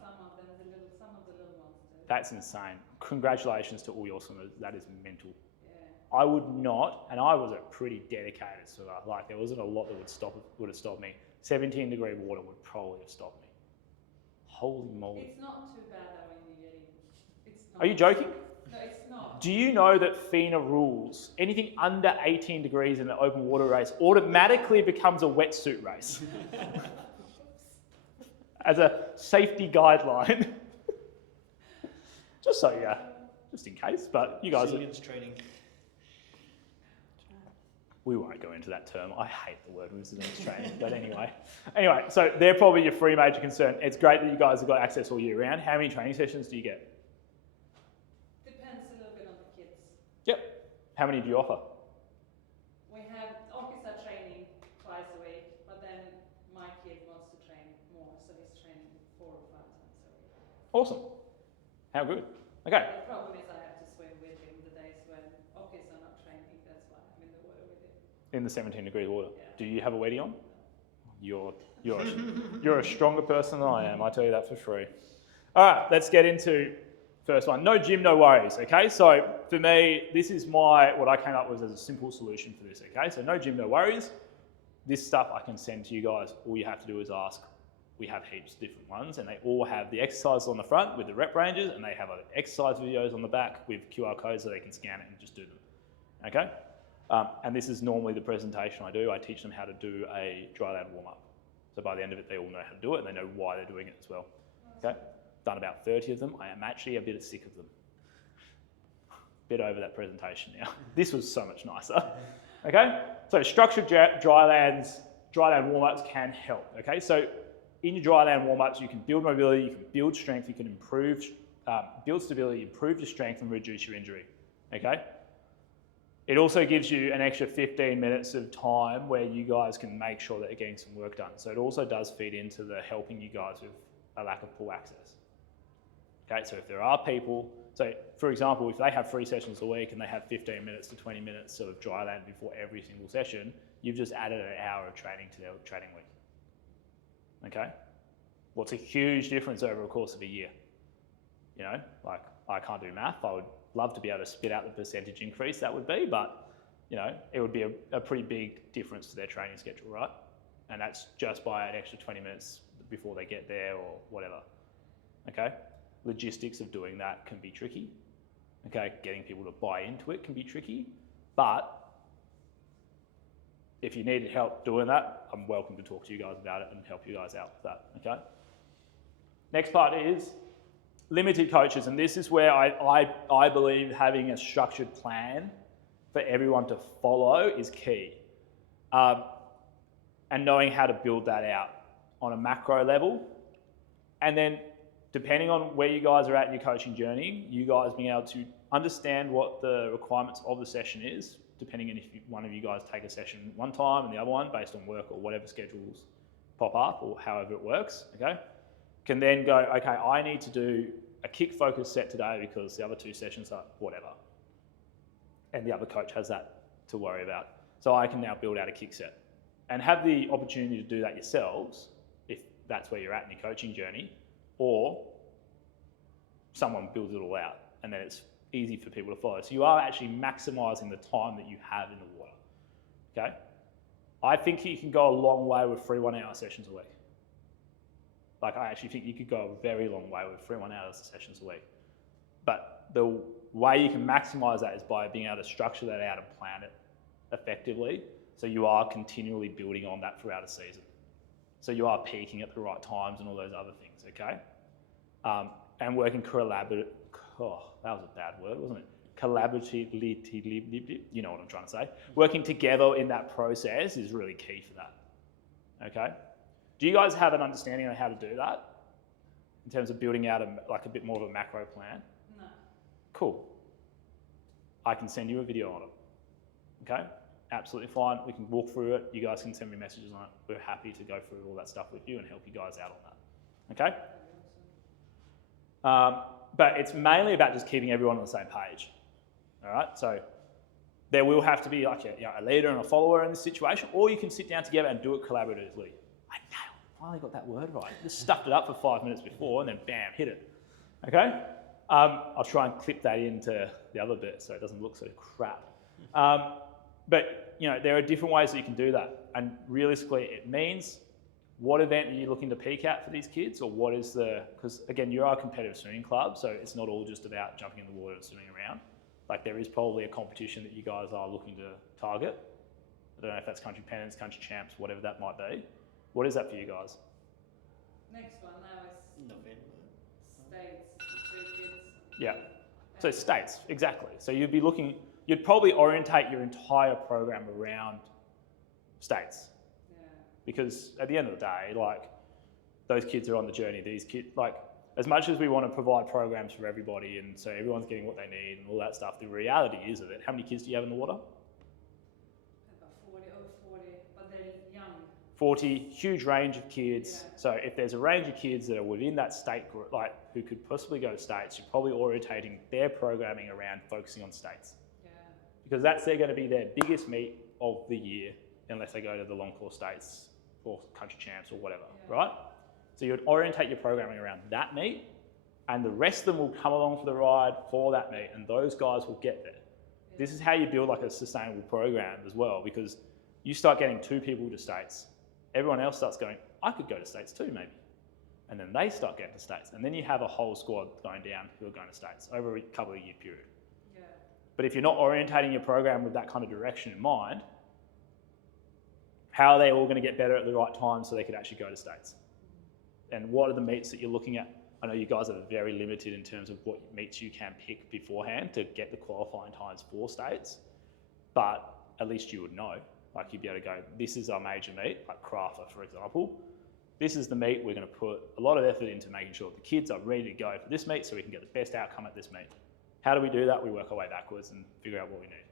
some of the little ones do. That's insane. Congratulations to all your swimmers. That is mental. Yeah. I would not, and I was a pretty dedicated swimmer. Like there wasn't a lot that would have stopped me. 17-degree water would probably have stopped me. Holy moly. It's not too bad when you get in. It's not. Are you joking? No, it's not. Do you know that FINA rules anything under 18 degrees in an open water race automatically becomes a wetsuit race? As a safety guideline. Just so, yeah, just in case, but you guys are... Resilience training. We won't go into that term. I hate the word resilience training, but anyway. Anyway, so they're probably your 3 major concerns. It's great that you guys have got access all year round. How many training sessions do you get? Depends a little bit on the kids. Yep. How many do you offer? We Awesome. How good. Okay. The problem is I have to swim with him the days when Okis are not training. That's why I'm in the water with him. In the 17-degree water. Yeah. Do you have a waddy on? You're a stronger person than I am, I tell you that for free. All right, let's get into first one. No gym, no worries, okay? So for me, this is what I came up with as a simple solution for this, okay? So no gym, no worries. This stuff I can send to you guys. All you have to do is ask. We have heaps of different ones, and they all have the exercises on the front with the rep ranges, and they have other exercise videos on the back with QR codes so they can scan it and just do them, okay? And this is normally the presentation I do. I teach them how to do a dry land warm-up. So by the end of it, they all know how to do it, and they know why they're doing it as well, okay? Done about 30 of them. I am actually a bit sick of them. Bit over that presentation now. This was so much nicer, okay? So structured dry land warm-ups can help, okay? So in your dry land warm-ups, you can build mobility, you can build strength, you can improve, build stability, improve your strength, and reduce your injury, okay? It also gives you an extra 15 minutes of time where you guys can make sure that you're getting some work done. So it also does feed into the helping you guys with a lack of pool access. Okay, so if there are people, so for example, if they have 3 sessions a week and they have 15 minutes to 20 minutes of dry land before every single session, you've just added an hour of training to their training week. Okay? What's a huge difference over a course of a year? You know, like I can't do math. I would love to be able to spit out the percentage increase that would be, but you know, it would be a pretty big difference to their training schedule, right? And that's just by an extra 20 minutes before they get there or whatever, okay? Logistics of doing that can be tricky, okay? Getting people to buy into it can be tricky, but if you needed help doing that, I'm welcome to talk to you guys about it and help you guys out with that, okay? Next part is limited coaches, and this is where I believe having a structured plan for everyone to follow is key. And knowing how to build that out on a macro level. And then depending on where you guys are at in your coaching journey, you guys being able to understand what the requirements of the session is, depending on if one of you guys take a session one time and the other one based on work or whatever schedules pop up or however it works, okay? Can then go, okay, I need to do a kick focus set today because the other 2 sessions are whatever. And the other coach has that to worry about. So I can now build out a kick set and have the opportunity to do that yourselves if that's where you're at in your coaching journey, or someone builds it all out and then it's easy for people to follow. So you are actually maximizing the time that you have in the water, okay? I think you can go a long way with 3 1-hour sessions a week. Like I actually think you could go a very long way with 3 1-hour sessions a week. But the way you can maximize that is by being able to structure that out and plan it effectively. So you are continually building on that throughout a season. So you are peaking at the right times and all those other things, okay? And working collaboratively, oh, that was a bad word, wasn't it? Collaboratively, you know what I'm trying to say. Working together in that process is really key for that, okay? Do you guys have an understanding of how to do that in terms of building out a bit more of a macro plan? No. Cool. I can send you a video on it, okay? Absolutely fine. We can walk through it. You guys can send me messages on it. We're happy to go through all that stuff with you and help you guys out on that, okay? But it's mainly about just keeping everyone on the same page, all right? So there will have to be like a leader and a follower in this situation, or you can sit down together and do it collaboratively. I finally got that word right. Just stuffed it up for 5 minutes before and then bam, hit it, okay? I'll try and clip that into the other bit so it doesn't look so crap. But you know, there are different ways that you can do that. And realistically, it means what event are you looking to peak at for these kids, or what is because again, you are a competitive swimming club, so it's not all just about jumping in the water and swimming around. Like there is probably a competition that you guys are looking to target. I don't know if that's country pennants, country champs, whatever that might be. What is that for you guys? Next one now is November. states, 3 kids. Yeah. So states, exactly. So you'd probably orientate your entire program around states. Yeah. Because at the end of the day, like those kids are on the journey. These kids, like as much as we want to provide programs for everybody and so everyone's getting what they need and all that stuff, the reality is of it, how many kids do you have in the water? About 40, over 40, but they're young. 40, huge range of kids. Yeah. So if there's a range of kids that are within that state group, like who could possibly go to states, you're probably orientating their programming around focusing on states. Yeah. Because that's they're going to be their biggest meet of the year, unless they go to the long course states or country champs or whatever, Yeah. right? So you'd orientate your programming around that meet, and the rest of them will come along for the ride for that meet, and those guys will get there. This is how you build like a sustainable program as well, because you start getting 2 people to states, everyone else starts going, I could go to states too maybe. And then they start getting to states, and then you have a whole squad going down who are going to states over a couple of year period. Yeah. But if you're not orientating your program with that kind of direction in mind, how are they all going to get better at the right time so they could actually go to states? And what are the meets that you're looking at? I know you guys are very limited in terms of what meets you can pick beforehand to get the qualifying times for states, but at least you would know. Like you'd be able to go, this is our major meet, like Crafa for example. This is the meet we're going to put a lot of effort into making sure the kids are ready to go for this meet so we can get the best outcome at this meet. How do we do that? We work our way backwards and figure out what we need.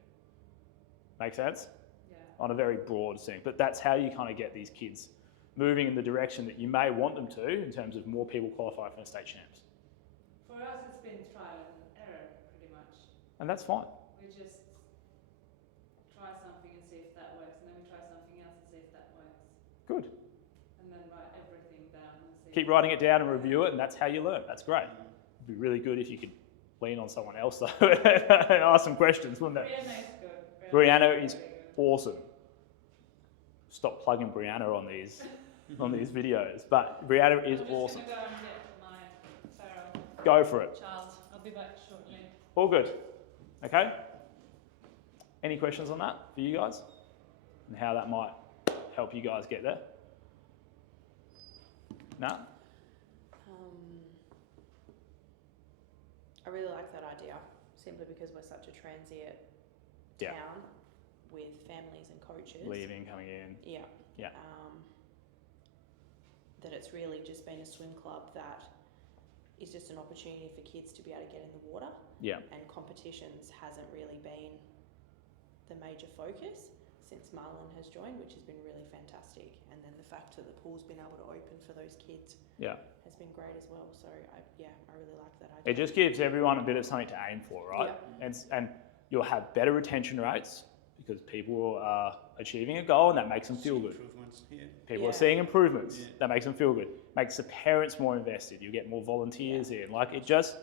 Make sense? Yeah. On a very broad thing, but that's how you kind of get these kids moving in the direction that you may want them to in terms of more people qualify for the state champs. For us, it's been trial and error pretty much. And that's fine. We just try something and see if that works, and then we try something else and see if that works, Good. and then write everything down and see. Keep writing it down and review it, and that's how you learn. That's great. It'd be really good if you could lean on someone else though and ask some questions, wouldn't it? Brianna is good. Brianna is very good. awesome. Stop plugging Brianna on these videos, but Brianna is I'm awesome. just gonna go and get my Pharaoh Go for it. child. I'll be back shortly. All good. Okay. Any questions on that for you guys, and how that might help you guys get there? No. I really like that idea, simply because we're such a transient Yeah. town with families and coaches. Leaving, coming in. Yeah. Yeah. That it's really just been a swim club that is just an opportunity for kids to be able to get in the water, Yeah. and competitions hasn't really been the major focus since Marlon has joined, which has been really fantastic. And then the fact that the pool's been able to open for those kids Yeah. has been great as well. So I really like that It idea. just gives everyone a bit of something to aim for, right? Yeah. And you'll have better retention rates because people are achieving a goal and that makes them feel good. Improvements, yeah. People Yeah. are seeing improvements. Yeah. That makes them feel good. Makes the parents more invested. You get more volunteers in. Like it just,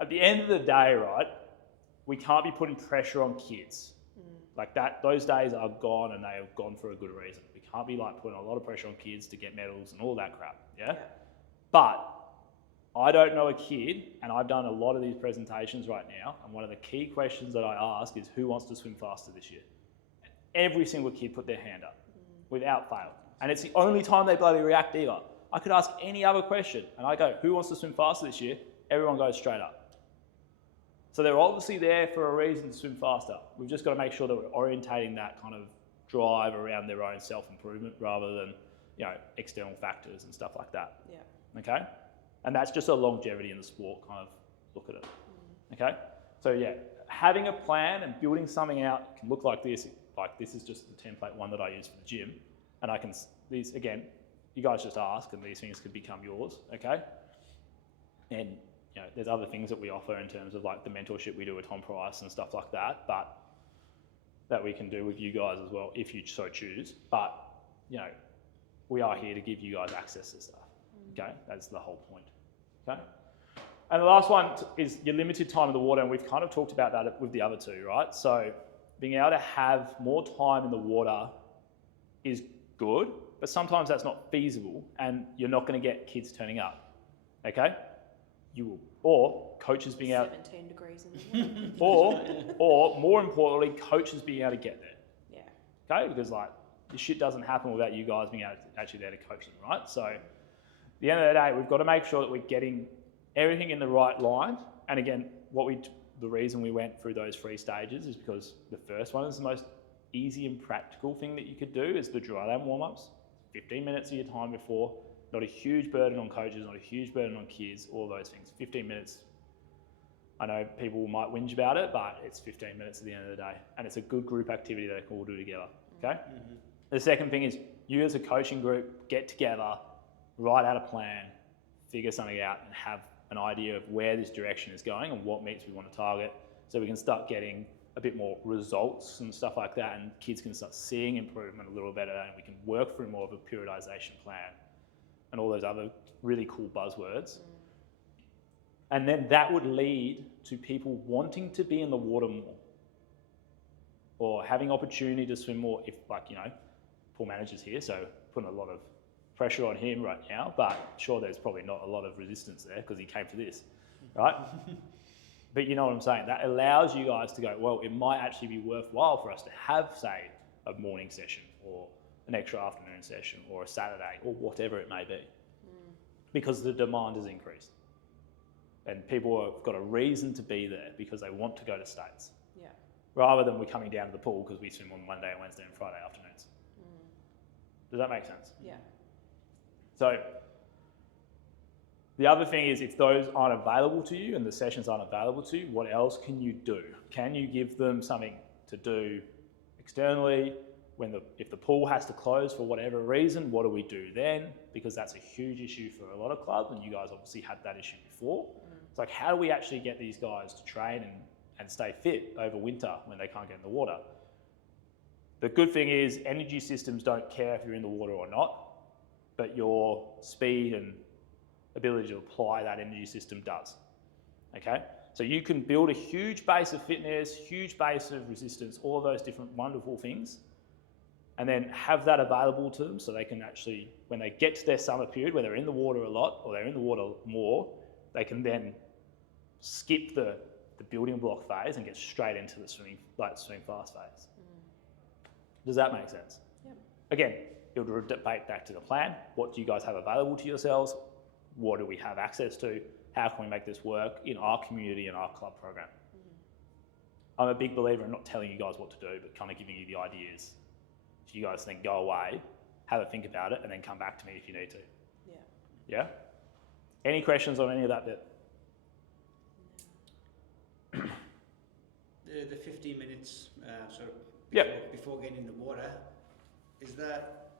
at the end of the day, right, we can't be putting pressure on kids. Like that, those days are gone and they have gone for a good reason. We can't be like putting a lot of pressure on kids to get medals and all that crap, yeah? But I don't know a kid, and I've done a lot of these presentations right now, and one of the key questions that I ask is who wants to swim faster this year? Every single kid put their hand up, without fail. And it's the only time they bloody react either. I could ask any other question, and I go, who wants to swim faster this year? Everyone goes straight up. So they're obviously there for a reason to swim faster. We've just got to make sure that we're orientating that kind of drive around their own self-improvement rather than, external factors and stuff like that. Yeah. Okay? And that's just a longevity in the sport kind of look at it. Okay? So yeah, having a plan and building something out can look like this. Like this is just the template one that I use for the gym. And I can, these again, you guys just ask and these things could become yours, okay? And there's other things that we offer in terms of like the mentorship we do with Tom Price and stuff like that, but that we can do with you guys as well if you so choose. But, we are here to give you guys access to stuff, okay? That's the whole point, okay? And the last one is your limited time in the water, and we've kind of talked about that with the other two, right? So being able to have more time in the water is good, but sometimes that's not feasible and you're not going to get kids turning up, okay? You will, or coaches being able, 17 degrees in the water. or more importantly, coaches being able to get there, Yeah. okay? Because like this shit doesn't happen without you guys being able to actually there to coach them, right? So at the end of the day, we've got to make sure that we're getting everything in the right line. And again, the reason we went through those 3 stages is because the first one is the most easy and practical thing that you could do is the dry land warm-ups. 15 minutes of your time before, not a huge burden on coaches, not a huge burden on kids, all those things. 15 minutes. I know people might whinge about it, but it's 15 minutes at the end of the day. And it's a good group activity that they can all do together, okay? The second thing is you as a coaching group get together, write out a plan, figure something out and have an idea of where this direction is going and what meets we want to target so we can start getting a bit more results and stuff like that, and kids can start seeing improvement a little better, and we can work through more of a periodization plan and all those other really cool buzzwords. And then that would lead to people wanting to be in the water more or having opportunity to swim more if, like, you know, pool manager's here, so putting a lot of pressure on him right now, but sure, there's probably not a lot of resistance there because he came for this, right? But you know what I'm saying? That allows you guys to go, well, it might actually be worthwhile for us to have, say, a morning session or an extra afternoon session or a Saturday or whatever it may be, because the demand has increased. And people have got a reason to be there because they want to go to states. Yeah. Rather than we're coming down to the pool because we swim on Monday and Wednesday and Friday afternoons. Does that make sense? Yeah. So the other thing is, if those aren't available to you and the sessions aren't available to you, what else can you do? Can you give them something to do externally? If the pool has to close for whatever reason, what do we do then? Because that's a huge issue for a lot of clubs, and you guys obviously had that issue before. It's like, how do we actually get these guys to train and stay fit over winter when they can't get in the water? The good thing is energy systems don't care if you're in the water or not, but your speed and ability to apply that energy system does, okay? So you can build a huge base of fitness, huge base of resistance, all of those different wonderful things, and then have that available to them so they can actually, when they get to their summer period, where they're in the water a lot or they're in the water more, they can then skip the building block phase and get straight into the swim fast phase. Does that make sense? Yep. Again, it would debate back to the plan. What do you guys have available to yourselves? What do we have access to? How can we make this work in our community and our club program? I'm a big believer in not telling you guys what to do, but kind of giving you the ideas. If you guys then go away, have a think about it, and then come back to me if you need to. Yeah. Yeah? Any questions on any of that bit? The 15 minutes sort of Yep. before getting in the water, is that,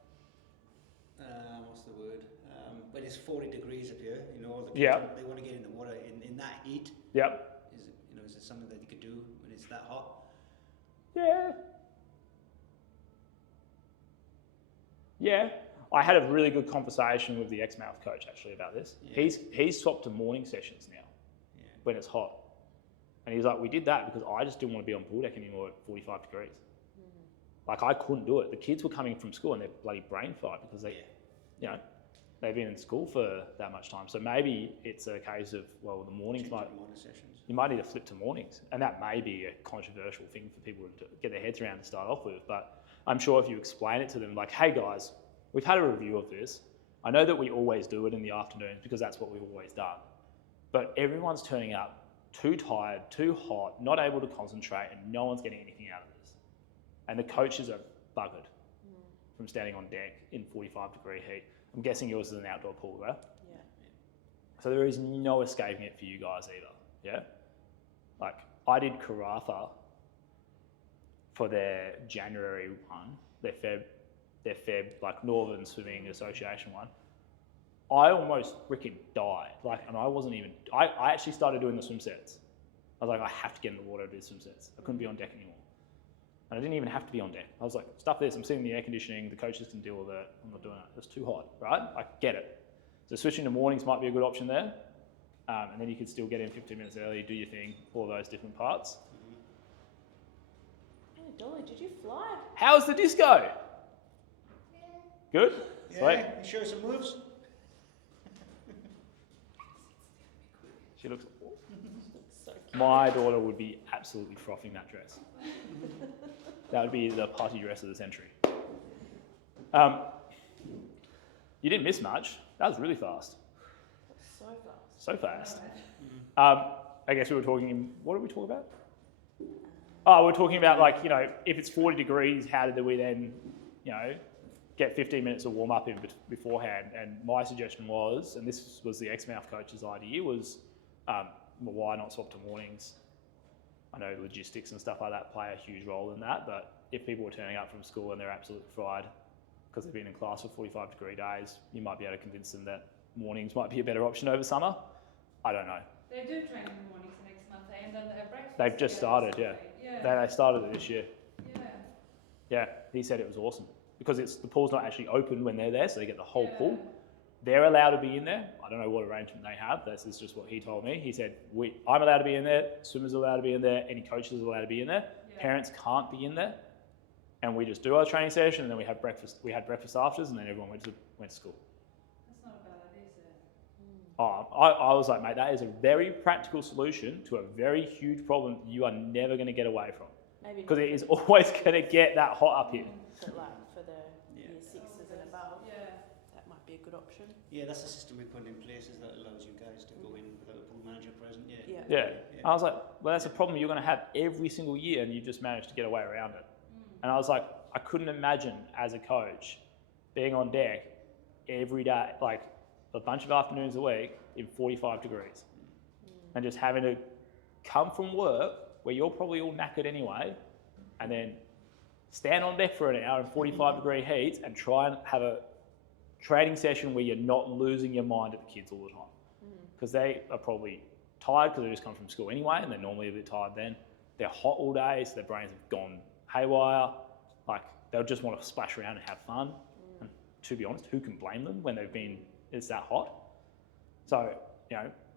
what's the word? When it's 40 degrees up here, you know, all the kids, Yeah. they want to get in the water in that heat. Yep. Is it something that you could do when it's that hot? Yeah. Yeah. I had a really good conversation with the ex-Mouth coach actually about this. Yeah. He's swapped to morning sessions now Yeah. when it's hot. And he's like, we did that because I just didn't want to be on pool deck anymore at 45 degrees. Like, I couldn't do it. The kids were coming from school and they're bloody brain fried because they've been in school for that much time. So maybe it's a case of, well, the mornings Change to morning sessions. you might need to flip to mornings. And that may be a controversial thing for people to get their heads around to start off with. But I'm sure if you explain it to them, like, hey guys, we've had a review of this. I know that we always do it in the afternoons because that's what we've always done. But everyone's turning up too tired, too hot, not able to concentrate, and no one's getting anything out of this. And the coaches are buggered from standing on deck in 45-degree heat. I'm guessing yours is an outdoor pool, right? Yeah. So there is no escaping it for you guys either, yeah? Like, I did Karratha for their January one, their Feb, like Northern Swimming Association one. I almost freaking died. Like, and I wasn't even, I actually started doing the swim sets. I was like, I have to get in the water to do swim sets. I couldn't be on deck anymore. And I didn't even have to be on deck. I was like, stuff this, I'm sitting in the air conditioning, the coaches can deal with it, I'm not doing it. It's too hot, right? I get it. So switching to mornings might be a good option there. And then you could still get in 15 minutes early, do your thing, all those different parts. Hey, Dolly, did you fly? How's the disco? Good? Sweet. Yeah, you show some moves. She looks, So cute. my daughter would be absolutely frothing that dress. That would be the party dress of the century. You didn't miss much. That was really fast. So fast. So fast. I guess we were talking, what did we talk about? Oh, we're talking about, like, you know, if it's 40 degrees, how did we then, you know, get 15 minutes of warm up in beforehand? And my suggestion was, and this was the ex-Mouth coach's idea, was, well, why not swap to mornings? I know logistics and stuff like that play a huge role in that, but if people are turning up from school and they're absolutely fried because they've been in class for 45-degree days, you might be able to convince them that mornings might be a better option over summer. I don't know. They do train in the mornings next month, and then they have breakfast. They've just started, yeah. They started it this year. Yeah. Yeah, he said it was awesome because the pool's not actually open when they're there, so they get the whole Yeah. pool. They're allowed to be in there. I don't know what arrangement they have. This is just what he told me. He said, I'm allowed to be in there, swimmers are allowed to be in there, any coaches are allowed to be in there. Yeah. Parents can't be in there. And we just do our training session, and then we have breakfast. We had breakfast afters, and then everyone went to school. That's not a bad idea, is it? Oh, I was like, mate, that is a very practical solution to a very huge problem you are never going to get away from. Maybe Because it is always going to get that hot up here. but like for the Yeah. year sixes and above, Yeah. that might be a good option. Yeah, that's a system we put in place is that allows you guys to go in without a pool manager present. Yeah. Yeah. Yeah. I was like, well, that's a problem you're going to have every single year, and you just managed to get away around it. And I was like, I couldn't imagine as a coach being on deck every day, like a bunch of afternoons a week in 45 degrees, and just having to come from work where you're probably all knackered anyway, and then stand on deck for an hour in 45-degree heat and try and have a training session where you're not losing your mind at the kids all the time. Because they are probably tired because they just come from school anyway, and they're normally a bit tired then. They're hot all day, so their brains have gone haywire. Like, they'll just want to splash around and have fun. And to be honest, who can blame them when it's that hot? So,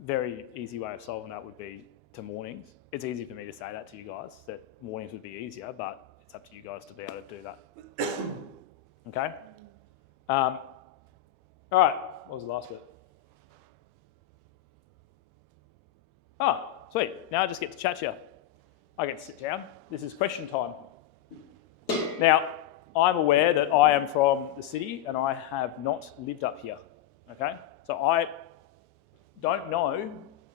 very easy way of solving that would be to mornings. It's easy for me to say that to you guys, that mornings would be easier, but it's up to you guys to be able to do that. Okay? All right, what was the last bit? Oh, sweet. Now I just get to chat to you. I get to sit down. This is question time. Now, I'm aware that I am from the city and I have not lived up here, okay? So I don't know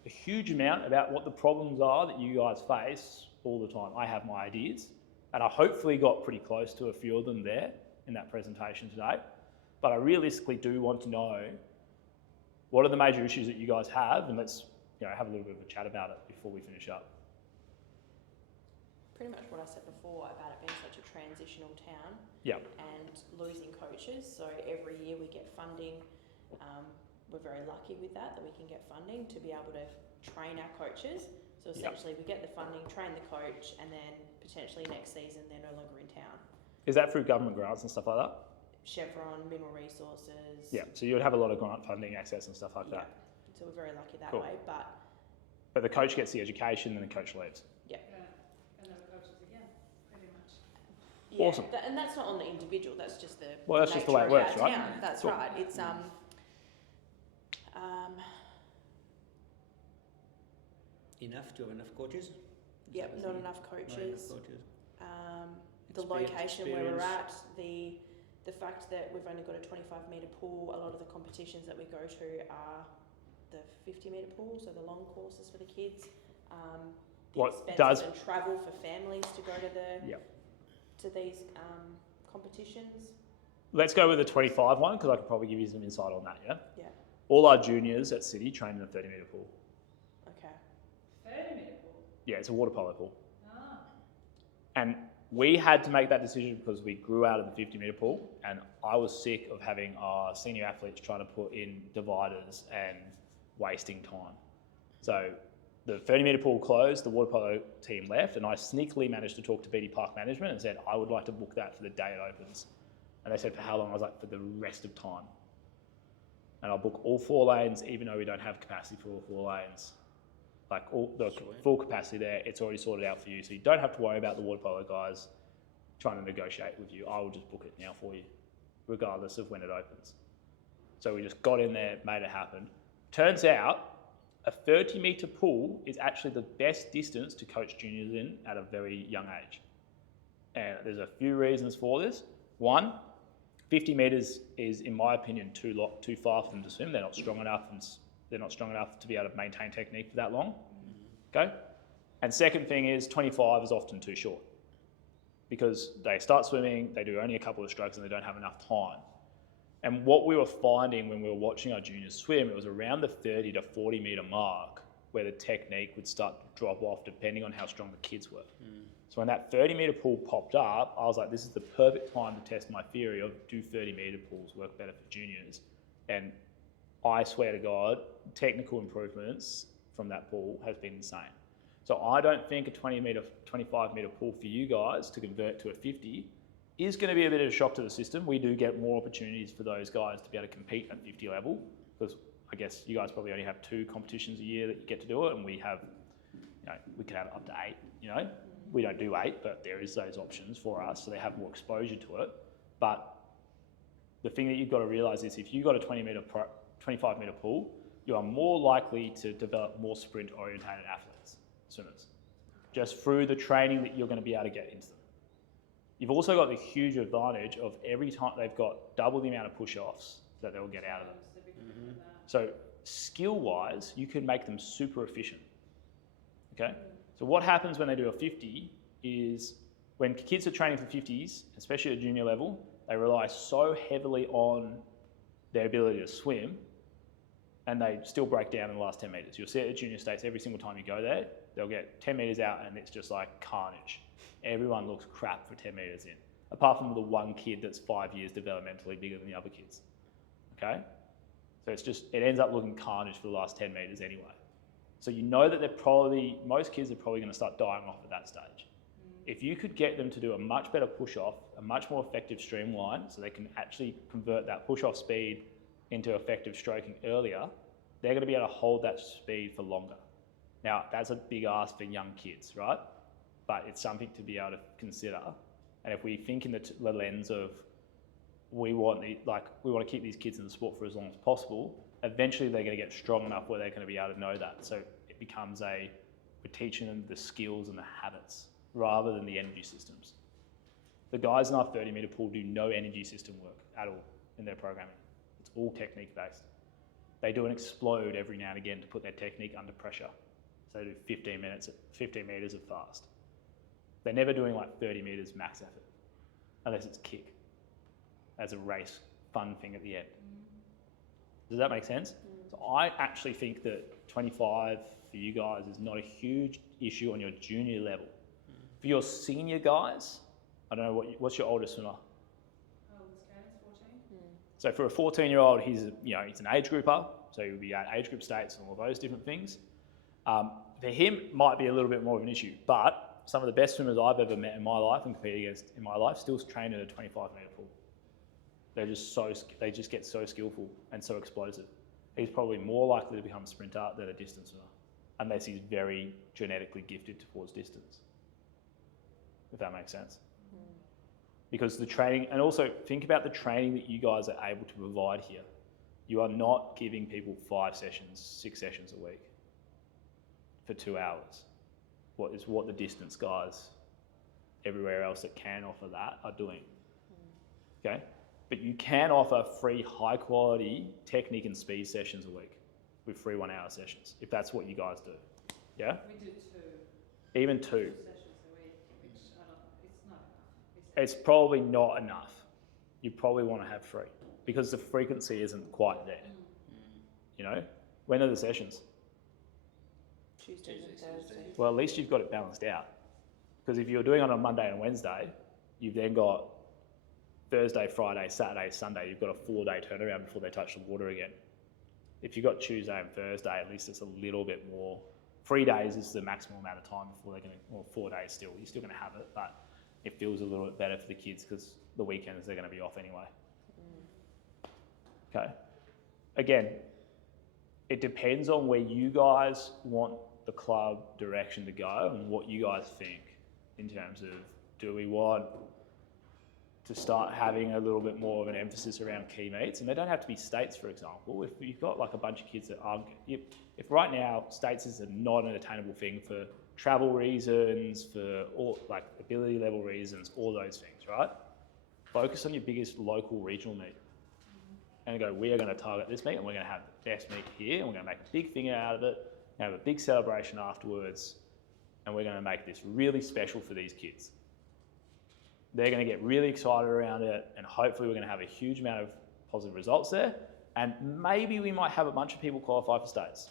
a huge amount about what the problems are that you guys face all the time. I have my ideas, and I hopefully got pretty close to a few of them there in that presentation today. But I realistically do want to know what are the major issues that you guys have, and let's have a little bit of a chat about it before we finish up. Pretty much what I said before about it being such a transitional town. Yeah. And losing coaches. So every year we get funding. We're very lucky with that we can get funding to be able to train our coaches. So essentially we get the funding, train the coach, and then potentially next season they're no longer in town. Is that through government grants and stuff like that? Chevron, Mineral Resources. Yeah, so you would have a lot of grant funding access and stuff like that. So we're very lucky that Cool. way, but But the coach gets the education and the coach leaves. Yeah. And then the coaches again, pretty much. yeah, Awesome. And that's not on the individual. That's just the Well, that's just the way it nature of works, our right? town. That's Cool. right. It's Enough to have enough coaches? yep, not enough Not enough coaches. coaches. The location where we're Experience. at, the fact that we've only got a 25-metre pool. A lot of the competitions that we go to are the 50-metre pool, so the long courses for the kids. The What expenses does- and travel for families to go to Yep. to these competitions. Let's go with the 25 one because I could probably give you some insight on that, yeah? Yeah. All our juniors at City train in a 30-metre pool. Okay. 30-metre pool. Yeah, it's a water polo pool. Ah. And we had to make that decision because we grew out of the 50-metre pool, and I was sick of having our senior athletes trying to put in dividers and wasting time. So the 30-metre pool closed, the water polo team left, and I sneakily managed to talk to BD Park Management and said, I would like to book that for the day it opens. And they said, for how long? I was like, for the rest of time. And I'll book all 4 lanes, even though we don't have capacity for all 4 lanes. Like all the full capacity there, it's already sorted out for you. So you don't have to worry about the water polo guys trying to negotiate with you. I will just book it now for you, regardless of when it opens. So we just got in there, made it happen. Turns out a 30-metre pool is actually the best distance to coach juniors in at a very young age. And there's a few reasons for this. One, 50 metres is, in my opinion, too far for them to swim. They're not strong enough, and they're not strong enough to be able to maintain technique for that long. Okay? And second thing is 25 is often too short because they start swimming, they do only a couple of strokes and they don't have enough time. And what we were finding when we were watching our juniors swim, it was around the 30 to 40 metre mark where the technique would start to drop off depending on how strong the kids were. So when that 30-metre pool popped up, I was like, this is the perfect time to test my theory of do 30-metre pools work better for juniors? And I swear to God, technical improvements from that pool has been insane. So I don't think a 20-metre, 25-metre pool for you guys to convert to a 50 is going to be a bit of a shock to the system. We do get more opportunities for those guys to be able to compete at 50 level, because I guess you guys probably only have 2 competitions a year that you get to do it, and we have, we can have up to 8, We don't do 8, but there is those options for us, so they have more exposure to it. But the thing that you've got to realise is if you've got a 25-metre pool, you are more likely to develop more sprint-orientated athletes, swimmers, just through the training that you're going to be able to get into them. You've also got the huge advantage of every time they've got double the amount of push-offs that they'll get out of them. So skill-wise, you can make them super efficient, okay? So what happens when they do a 50 is when kids are training for 50s, especially at junior level, they rely so heavily on their ability to swim, and they still break down in the last 10 metres. You'll see it at junior states every single time you go there. They'll get 10 metres out and it's just like carnage. Everyone looks crap for 10 metres in, apart from the one kid that's 5 years developmentally bigger than the other kids, okay? So it ends up looking carnage for the last 10 metres anyway. So you know that most kids are probably going to start dying off at that stage. If you could get them to do a much better push-off, a much more effective streamline, so they can actually convert that push-off speed into effective stroking earlier, they're going to be able to hold that speed for longer. Now, that's a big ask for young kids, right? But it's something to be able to consider. And if we think in the lens of we want to keep these kids in the sport for as long as possible, eventually they're going to get strong enough where they're going to be able to know that. So it becomes we're teaching them the skills and the habits rather than the energy systems. The guys in our 30-metre pool do no energy system work at all in their programming. It's all technique based. They do an explode every now and again to put their technique under pressure. So they do 15 metres of fast. They're never doing like 30 metres max effort, unless it's kick as a race fun thing at the end. Does that make sense? So I actually think that 25 for you guys is not a huge issue on your junior level. For your senior guys, I don't know what's your oldest swimmer? Oldest guy is 14. So for a 14-year-old, he's an age grouper, so he'll be at age group states and all those different things. For him, might be a little bit more of an issue, but some of the best swimmers I've ever met in my life and competed against in my life still train in a 25-metre pool. They just get so skillful and so explosive. He's probably more likely to become a sprinter than a distance swimmer, unless he's very genetically gifted towards distance, if that makes sense. Because the training, and also think about the training that you guys are able to provide here. You are not giving people 5 sessions, 6 sessions a week for 2 hours. What the distance guys everywhere else that can offer that are doing, okay? But you can offer free high quality technique and speed sessions a week with free 1-hour sessions, if that's what you guys do, yeah? We do 2. Even 2. 2 sessions a week, which it's not enough. It's probably not enough. You probably want to have 3 because the frequency isn't quite there, When are the sessions? Tuesdays and Thursdays. Well, at least you've got it balanced out. Because if you're doing it on a Monday and Wednesday, you've then got Thursday, Friday, Saturday, Sunday, you've got a 4-day turnaround before they touch the water again. If you've got Tuesday and Thursday, at least it's a little bit more. 3 days is the maximum amount of time before they're going to, or 4 days still, you're still going to have it, but it feels a little bit better for the kids because the weekends they're going to be off anyway. Okay. Again, it depends on where you guys want the club direction to go and what you guys think in terms of, do we want to start having a little bit more of an emphasis around key meets? And they don't have to be states, for example. If you've got like a bunch of kids that aren't, if right now states is not an attainable thing for travel reasons, for all like ability level reasons, all those things, right? Focus on your biggest local regional meet and go, we are going to target this meet and we're going to have the best meet here and we're going to make a big thing out of it and have a big celebration afterwards and we're going to make this really special for these kids. They're going to get really excited around it and hopefully we're going to have a huge amount of positive results there and maybe we might have a bunch of people qualify for states.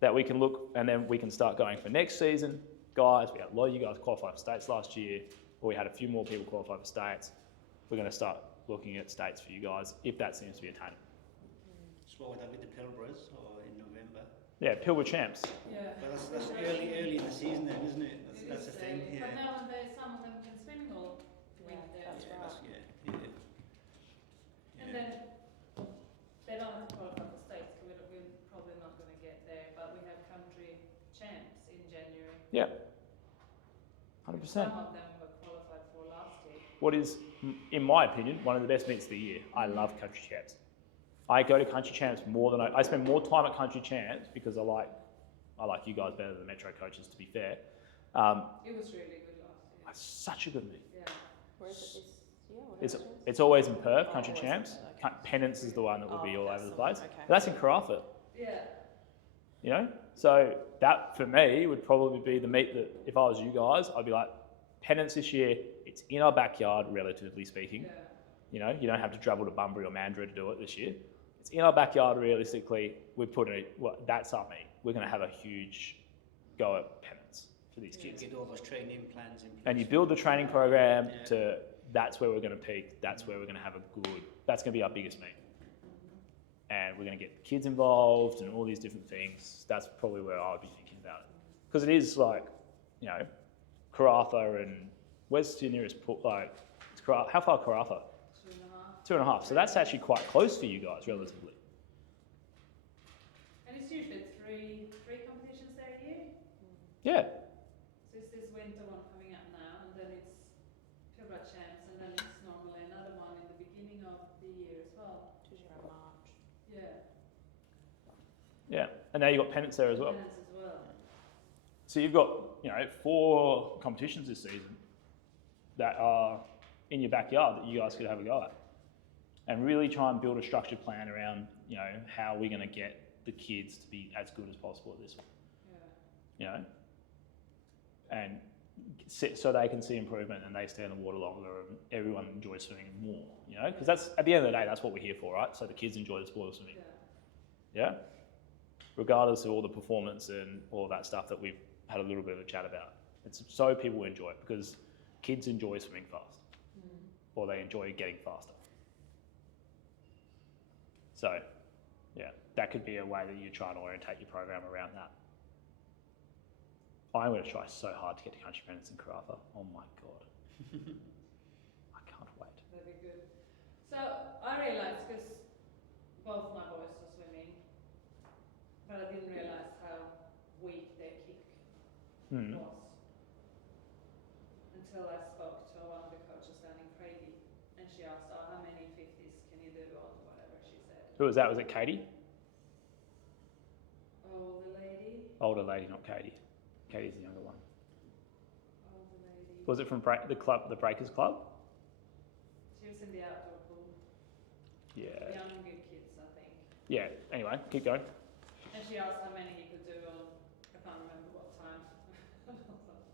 that we can look, and then we can start going for next season. Guys, we had a lot of you guys qualify for states last year, or we had a few more people qualify for states. We're going to start looking at states for you guys if that seems to be attainable. That's what we done with the Pilbars or in November. Yeah, Pilbara champs. Yeah. But that's early in the season then, isn't it? That's the thing. But Yeah. now some of them can swim all Yeah, winter. that's Yeah, right. that's, yeah. And then they don't have to qualify for states, because we're probably not going to get there, but we have country champs in January. Yeah, 100%. Some of them were qualified for last year. What is, in my opinion, one of the best meets of the year. I love country champs. I go to country champs more than I spend more time at country champs because I like you guys better than the Metro coaches, to be fair. It was really good last year. It's such a good meet. Yeah. Where is it this year? What It's, is it? it's always in Perth, Oh, country always in champs. Perth, okay. Pennants is the one that will be Oh, all that's over the the one, place. okay. But that's in Karratha, Yeah. you know? So that, for me, would probably be the meet that, if I was you guys, I'd be like, Pennants this year, it's in our backyard, relatively speaking. Yeah. You know, you don't have to travel to Bunbury or Mandurah to do it this year. It's in our backyard, realistically. We put it, well, that's our meet. We're going to have a huge go at Pennants for these kids. Get all those training plans in place. And you build the training program Yeah. to, that's where we're going to peak. That's where we're going to have a good, that's going to be our biggest meet. And we're going to get kids involved and all these different things. That's probably where I would be thinking about it. Because it is like, you know, Karratha and where's the nearest pool? Like, it's how far Karratha? 2.5. 2.5. So that's actually quite close for you guys, relatively. And it's usually three competitions there a year. Yeah. So it's this winter one coming up now, and then it's Pilbara champs, and then it's normally another one in the beginning of the year as well. It's usually around March. Yeah. Yeah. And now you've got Pennants there as well. Pennants as well. So you've got, you know, 4 competitions this season that are in your backyard that you guys could have a go at. And really try and build a structured plan around, you know, how we're going to get the kids to be as good as possible at this one, Yeah. you know? And so they can see improvement and they stay in the water longer and everyone enjoys swimming more, you know? Because that's, at the end of the day, that's what we're here for, right? So the kids enjoy the sport of swimming, Yeah. yeah? Regardless of all the performance and all of that stuff that we've had a little bit of a chat about. It's so people enjoy it because kids enjoy swimming fast or they enjoy getting faster. So, yeah, that could be a way that you try and orientate your program around that. I'm going to try so hard to get to Country Pennants in Karratha. Oh my God. I can't wait. That'd be good. So I realised, because both my boys are swimming, but I didn't realise how weak their kick Hmm. was until I spoke to one of the coaches down in Craigie, and she asked, "Oh, how many 50s can you do?" or whatever she said. Who was that? Was it Katie? Oh, the lady. Older lady, not Katie. Katie's the younger one. Oh, the lady. Was it from the club, the Breakers Club? She was in the outdoor pool. Yeah. Young good kids, I think. Yeah, anyway, keep going. And she asked how many he could do on, I can't remember what time.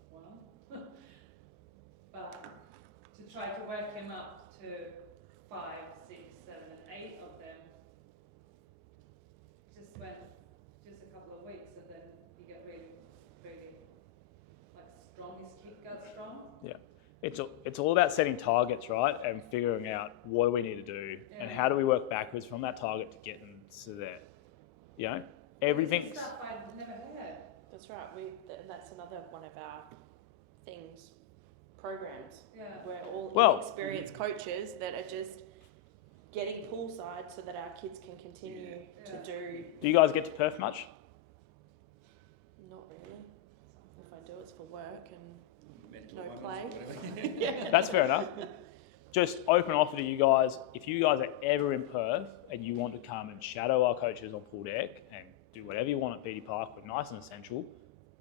One. But to try to work him up to 5, 6, 7, and 8 of them, just went just a couple of weeks, and then he got really, really like strong. His kick got strong. It's all about setting targets, right? And figuring out what do we need to do and how do we work backwards from that target to get them to there. You know, everything's... Stuff I'd never heard. That's right. That's another one of our things, programs. Yeah. We're all Well- inexperienced coaches that are just getting poolside so that our kids can continue Yeah. to do. Do you guys get to Perth much? Not really. If I do, it's for work and Medical no appointments, play. whatever. That's fair enough. Just open offer to you guys. If you guys are ever in Perth and you want to come and shadow our coaches on pool deck and do whatever you want at Beatty Park, but nice and essential,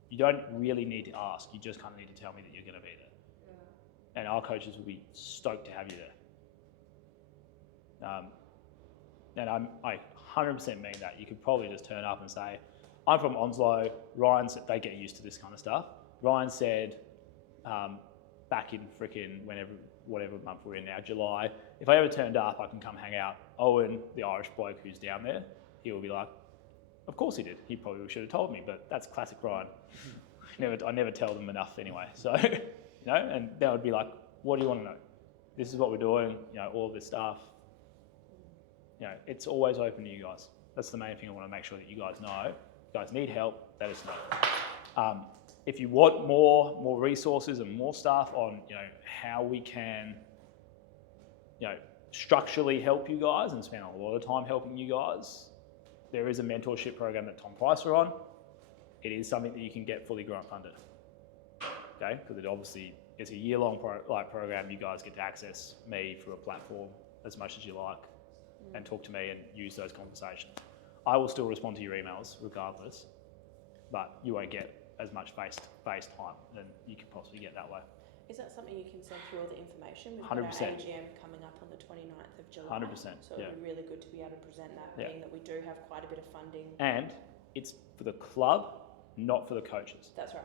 you don't really need to ask. You just kind of need to tell me that you're going to be there. Yeah. And our coaches will be stoked to have you there. And I 100% mean that. You could probably just turn up and say, I'm from Onslow. Ryan said, they get used to this kind of stuff. Ryan said, back in frickin' whatever month we're in now, July, if I ever turned up, I can come hang out. Owen, the Irish bloke who's down there, he will be like, Of course he did. He probably should have told me, but that's classic Ryan. I never tell them enough anyway. So, and they would be like, what do you want to know? This is what we're doing, all of this stuff. It's always open to you guys. That's the main thing I want to make sure that you guys know. If you guys need help, let us know. If you want more resources and more stuff on, how we can, structurally help you guys and spend a lot of time helping you guys, there is a mentorship program that Tom Price are on. It is something that you can get fully grant funded. Okay, because it's a year-long program. You guys get to access me through a platform as much as you like, and talk to me and use those conversations. I will still respond to your emails regardless, but you won't get as much face time than you could possibly get that way. Is that something you can send through all the information? We've 100%. got our AGM coming up on the 29th of July. 100%, So it'd be really good to be able to present that, Yeah. being that we do have quite a bit of funding. And it's for the club, not for the coaches. That's right.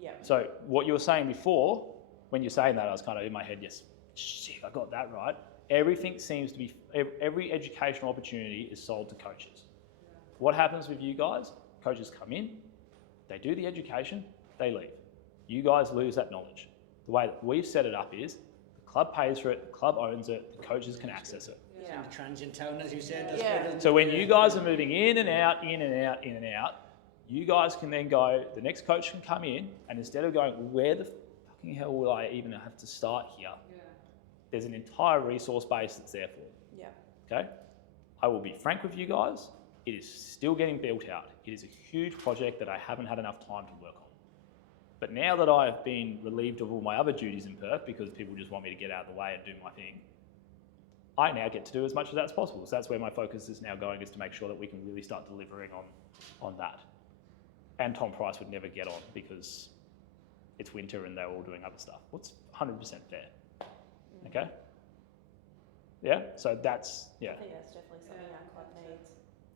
Yeah. So what you were saying before, when you're saying that, I was kind of in my head, yes, shit, I got that right. Everything seems to be, every educational opportunity is sold to coaches. What happens with you guys? Coaches come in, they do the education, they leave. You guys lose that knowledge. The way that we've set it up is the club pays for it, the club owns it, the coaches can access it. It's in the transient tone, as you said. Yeah. That's good, So when you guys are moving in and out, you guys can then go, the next coach can come in, and instead of going, where the fucking hell will I even have to start here? There's an entire resource base that's there for you. Yeah. Okay? I will be frank with you guys, it is still getting built out. It is a huge project that I haven't had enough time to work on. But now that I've been relieved of all my other duties in Perth, because people just want me to get out of the way and do my thing, I now get to do as much of that as possible. So that's where my focus is now going, is to make sure that we can really start delivering on that. And Tom Price would never get on because it's winter and they're all doing other stuff. What's 100% fair? Okay? Yeah? So that's, yeah. I think that's definitely something our club needs.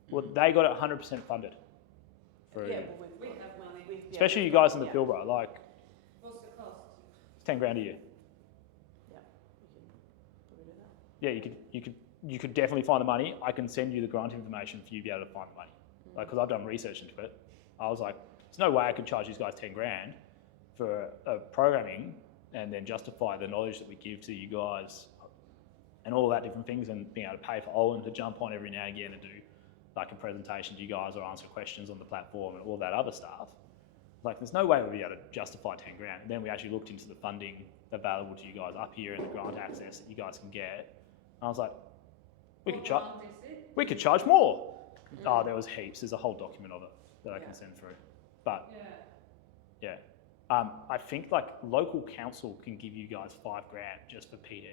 Well, they got it 100% funded. For, Yeah, well, We have money. especially you guys in the Pilbara, like, What's the cost? it's 10 grand a year. Yeah, we can probably do that. Yeah, you could definitely find the money. I can send you the grant information for you to be able to find the money. Like, because I've done research into it. I was like, there's no way I could charge these guys 10 grand for programming and then justify the knowledge that we give to you guys and all that different things, and being able to pay for Owen to jump on every now and again and do like a presentation to you guys or answer questions on the platform and all that other stuff. Like, there's no way we'd be able to justify 10 grand. And then we actually looked into the funding available to you guys up here and the grant access that you guys can get. And I was like, we could charge more. Oh, there was heaps. There's a whole document of it that I can send through. But yeah, I think like local council can give you guys 5 grand just for PD.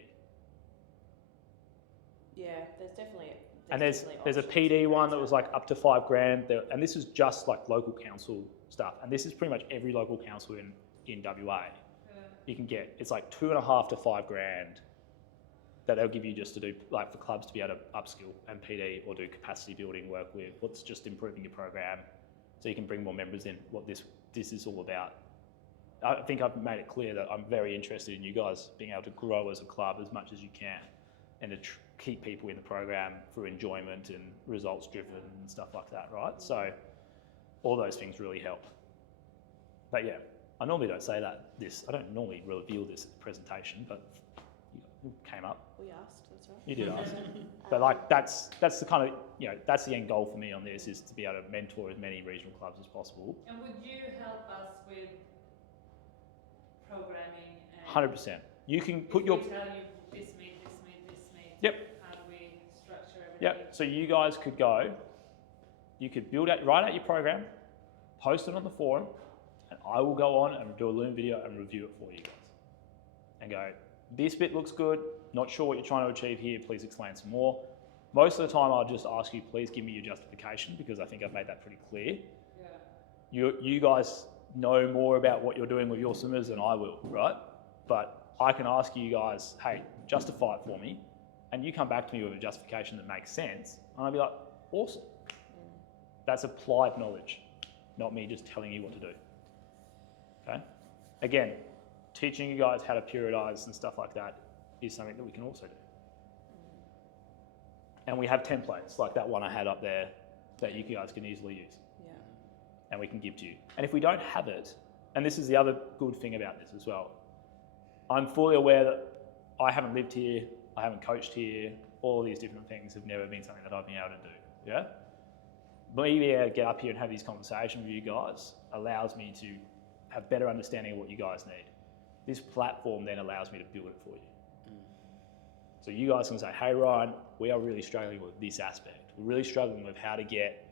Yeah, there's definitely. And there's a PD one that was like up to 5 grand, and this is just like local council stuff. And this is pretty much every local council in WA. You can get, it's like 2.5 to 5 grand that they'll give you just to do, like for clubs to be able to upskill and PD or do capacity building work with what's just improving your program so you can bring more members in, what this is all about. I think I've made it clear that I'm very interested in you guys being able to grow as a club as much as you can and to keep people in the program through enjoyment and results driven and stuff like that, right? So all those things really help. But yeah, I normally don't say I don't normally reveal this presentation, but it came up. We asked, that's right. You did ask. But like that's the kind of, that's the end goal for me on this, is to be able to mentor as many regional clubs as possible. And would you help us with programming? And 100%. You can if put we your... tell you this meet. Yep. How do we structure everything? Yep. So you guys could go, you could write out your program, post it on the forum, and I will go on and do a Loom video and review it for you guys. And go, this bit looks good, not sure what you're trying to achieve here, please explain some more. Most of the time I'll just ask you, please give me your justification, because I think I've made that pretty clear. Yeah. You guys know more about what you're doing with your swimmers than I will, right? But I can ask you guys, hey, justify it for me. And you come back to me with a justification that makes sense, and I'll be like, awesome. That's applied knowledge, not me just telling you what to do. Okay? Again, teaching you guys how to periodise and stuff like that is something that we can also do. And we have templates, like that one I had up there that you guys can easily use Yeah. and we can give to you. And if we don't have it, and this is the other good thing about this as well, I'm fully aware that I haven't lived here, I haven't coached here, all of these different things have never been something that I've been able to do, yeah? Me being able to get up here and have these conversations with you guys allows me to have better understanding of what you guys need. This platform then allows me to build it for you. So you guys can say, hey Ryan, we are really struggling with this aspect. We're really struggling with how to get,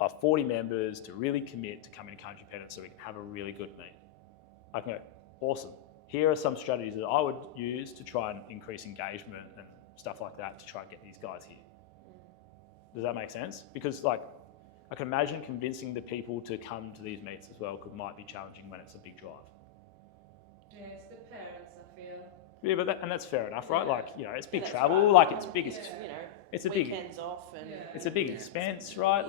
our 40 members to really commit to coming to Country Pennant so we can have a really good meet. I can go, awesome. Here are some strategies that I would use to try and increase engagement and stuff like that to try and get these guys here. Does that make sense? Because I can imagine convincing the people to come to these meets as well might be challenging when it's a big drive. Yeah, it's the parents, I feel. Yeah, but that's fair enough, right? It's big That's travel, right. it's big, it's a big, Weekends off and Yeah. it's a big expense, right?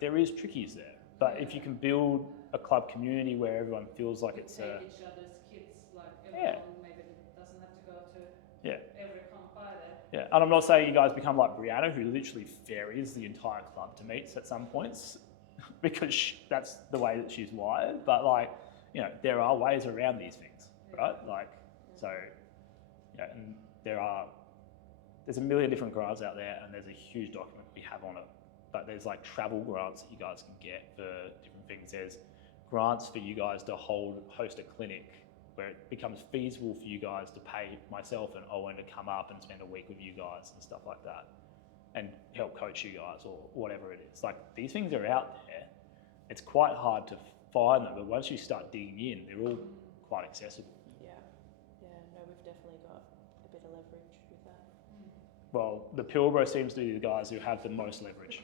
There is trickies there. But if you can build a club community where everyone feels like it's take a, each other's kids, Yeah. everyone maybe doesn't have to go to yeah, every comp either. yeah. And I'm not saying you guys become like Brianna, who literally ferries the entire club to meets at some points, because that's the way that she's wired. But there are ways around these things, right? And there's a million different grants out there, and there's a huge document we have on it. But there's travel grants that you guys can get for different things. There's grants for you guys to host a clinic where it becomes feasible for you guys to pay myself and Owen to come up and spend a week with you guys and stuff like that and help coach you guys or whatever it is. These things are out there. It's quite hard to find them, but once you start digging in, they're all quite accessible. no, we've definitely got a bit of leverage with that. Well, the Pilbara seems to be the guys who have the most leverage.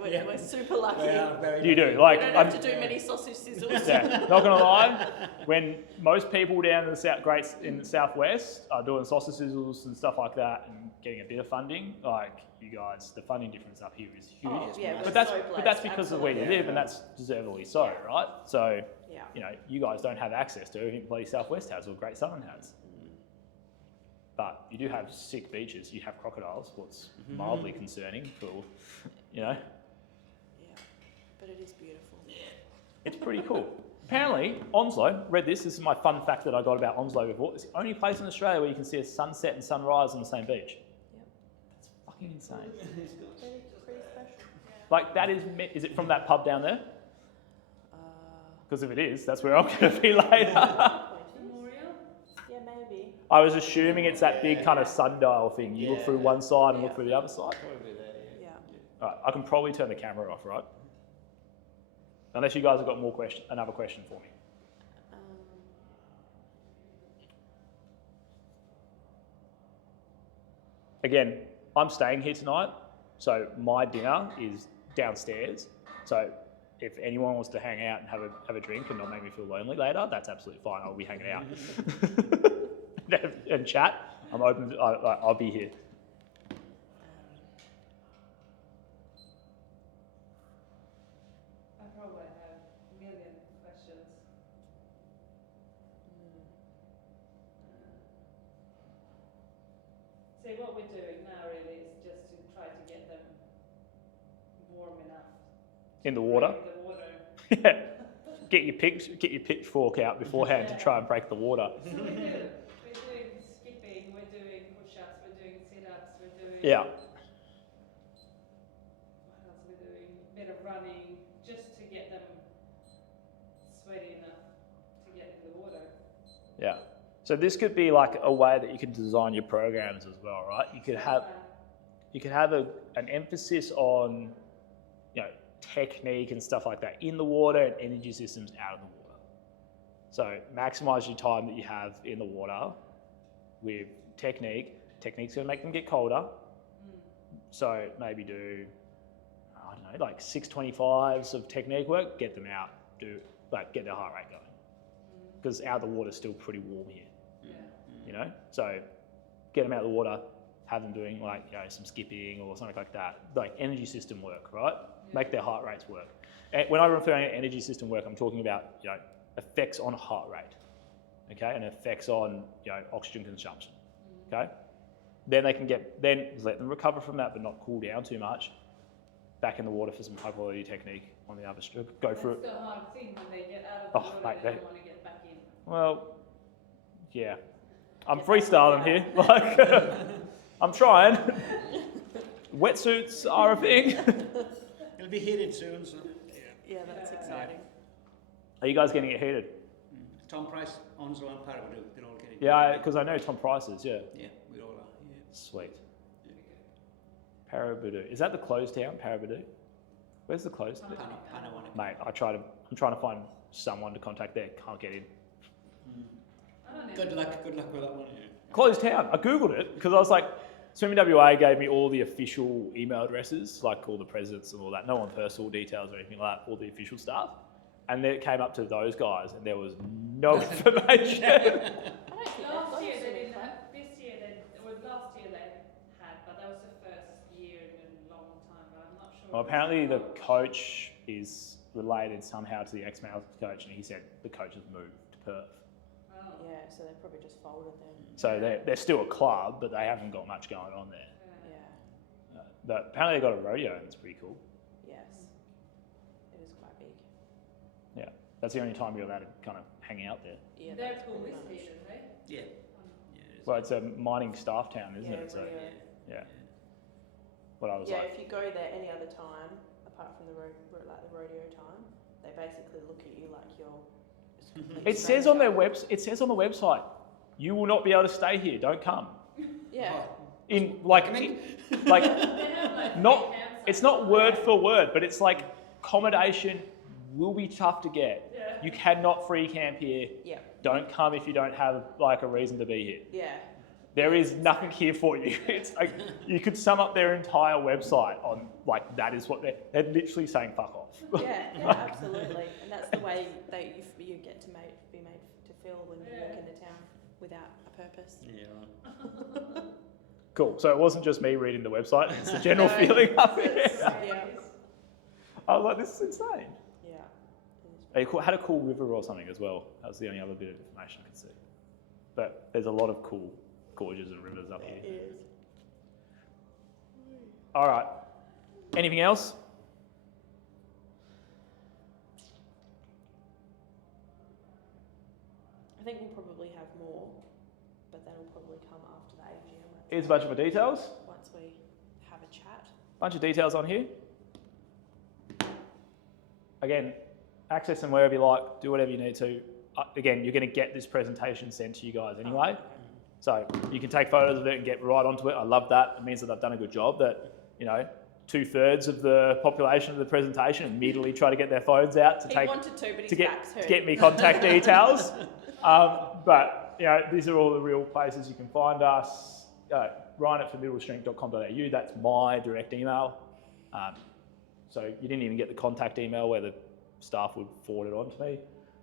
We're super lucky. They are very You do. lucky. We don't have to do many sausage sizzles. Yeah, not gonna lie, when most people down in the southwest are doing sausage sizzles and stuff like that and getting a bit of funding, you guys, the funding difference up here is huge. Oh, yeah, we're but that's so but that's blessed, because of where you absolutely. live, and that's deservedly so, right? So Yeah. you guys don't have access to everything bloody Southwest has or Great Southern has. But you do have sick beaches. You have crocodiles, what's mildly concerning for, Yeah, but it is beautiful. It's pretty cool. Apparently, Onslow, read this is my fun fact that I got about Onslow before, it's the only place in Australia where you can see a sunset and sunrise on the same beach. Yep. That's fucking insane. Pretty special. That is it from that pub down there? Uh, Because if it is, that's where I'm going to be later. Memorial? yeah, maybe. I was assuming it's that big kind of sundial thing. You look Yeah. through one side and look Yeah. through the other side. Probably there, Yeah. All right, I can probably turn the camera off, right? Unless you guys have got another question for me. Um, Again, I'm staying here tonight, so my dinner is downstairs. So if anyone wants to hang out and have a drink and not make me feel lonely later, that's absolutely fine. I'll be hanging out and chat. I'm open. I'll be here. I probably have a million questions. See, what we're doing now really is just to try to get them warm enough. In the water. Break the water. Yeah. Get your pitchfork out beforehand to try and break the water. So we do. We're doing skipping, we're doing push-ups, we're doing sit-ups, we're doing... Yeah. What else are we doing? A bit of running, just to get them sweaty enough to get in the water. Yeah. So this could be like a way that you could design your programs as well, right? You could have an emphasis on, technique and stuff like that in the water and energy systems out of the water. So maximize your time that you have in the water with technique. Technique's going to make them get colder. So maybe do, 625s of technique work, get them out, get their heart rate going. Because out of the water is still pretty warm here. Yeah. So get them out of the water, have them doing some skipping or something like that, like energy system work, right? Make their heart rates work. And when I'm referring to energy system work, I'm talking about effects on heart rate, okay, and effects on oxygen consumption, okay. Then they can then let them recover from that, but not cool down too much. Back in the water for some high quality technique on the other stroke. Go for it. That's the hard thing when they get out of the Oh, water, mate, they don't want to get back in. Well, yeah. I'm freestyling here. Like, I'm trying. Wetsuits are a thing. It'll be heated soon, so. Yeah, that's exciting. Are you guys getting it heated? Tom Price, Onslow and Parabadu, they're all getting Yeah, because I know Tom Price is, yeah. Yeah, we all are. Yeah. Sweet. Parabadu. Is that the closed town, Parabadu? Where's the closed town? Panawanaka. Mate, I'm trying to find someone to contact there. Can't get in. I don't know. Good luck with that one. Yeah. Closed town. I Googled it because I was like, Swimming WA gave me all the official email addresses, like all the presidents and all that. No one personal details or anything like that, all the official stuff. And then it came up to those guys and there was no information. I don't think they've got Last year a they swimming didn't club. have, this year last year they had, but that was the first year in a long time, but I'm not sure. Well, apparently the coach is related somehow to the ex-Males coach and he said the coach has moved to Perth. Oh, Yeah, so they probably just folded them. So they're still a club, but they haven't got much going on there. yeah. Yeah. But apparently they got a rodeo and it's pretty cool. Yes. It is quite big. Yeah, that's the only time you're allowed to kind of hang out there. Yeah. Their that's pool pretty is much. heated, right? Yeah. Um, Yeah, it is. Well, it's a mining staff town, isn't Yeah, it? So rodeo. yeah. What I was Yeah, like, if you go there any other time, apart from the rodeo time, they basically look at you like you're. a complete it says on stranger. their it says on the website, you will not be able to stay here. Don't come. Yeah. Oh, In like, recommend? like They have like not. free campsites. It's not word for word, but it's like accommodation will be tough to get. Yeah. You cannot free camp here. Yeah. Don't come if you don't have like a reason to be here. Yeah. There is nothing here for you. It's like you could sum up their entire website on like that is what they're literally saying fuck off. Yeah, yeah, absolutely. And that's the way you get to be made to feel when you walk into town without a purpose. Yeah, right. Cool. So it wasn't just me reading the website, it's the general No, feeling up it's- here. Yeah. I was like, this is insane. Yeah. They had a cool river or something as well. That was the only other bit of information I could see. But there's a lot of cool gorges and rivers up here. It is. All right. Anything else? I think we'll probably have more, but that'll probably come after the AGM. Here's a bunch of my details. Once we have a chat. Bunch of details on here. Again, access them wherever you like, do whatever you need to. Again, you're going to get this presentation sent to you guys anyway. So you can take photos of it and get right onto it. I love that. It means that I've done a good job that, 2/3 of the population of the presentation immediately try to get their phones out to He take wanted to, but his to back's get, hurt. get me contact details. But these are all the real places you can find us. Ryan@formidablestrength.com.au. That's my direct email. So you didn't even get the contact email where the staff would forward it on to me.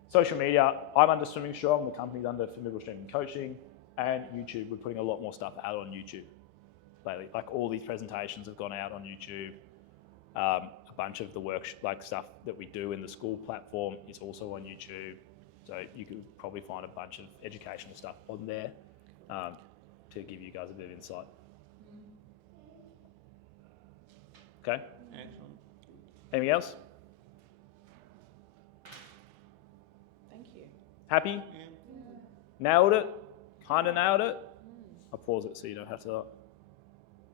Social media, I'm under Swimming Strong, the company's under Formidable Strength and Coaching, and YouTube. We're putting a lot more stuff out on YouTube lately. Like all these presentations have gone out on YouTube. A bunch of the stuff that we do in the school platform is also on YouTube. So you could probably find a bunch of educational stuff on there to give you guys a bit of insight. Okay, Excellent. anything else? Thank you. Happy? Yeah. Nailed it? Kind of nailed it? I'll pause it so you don't have to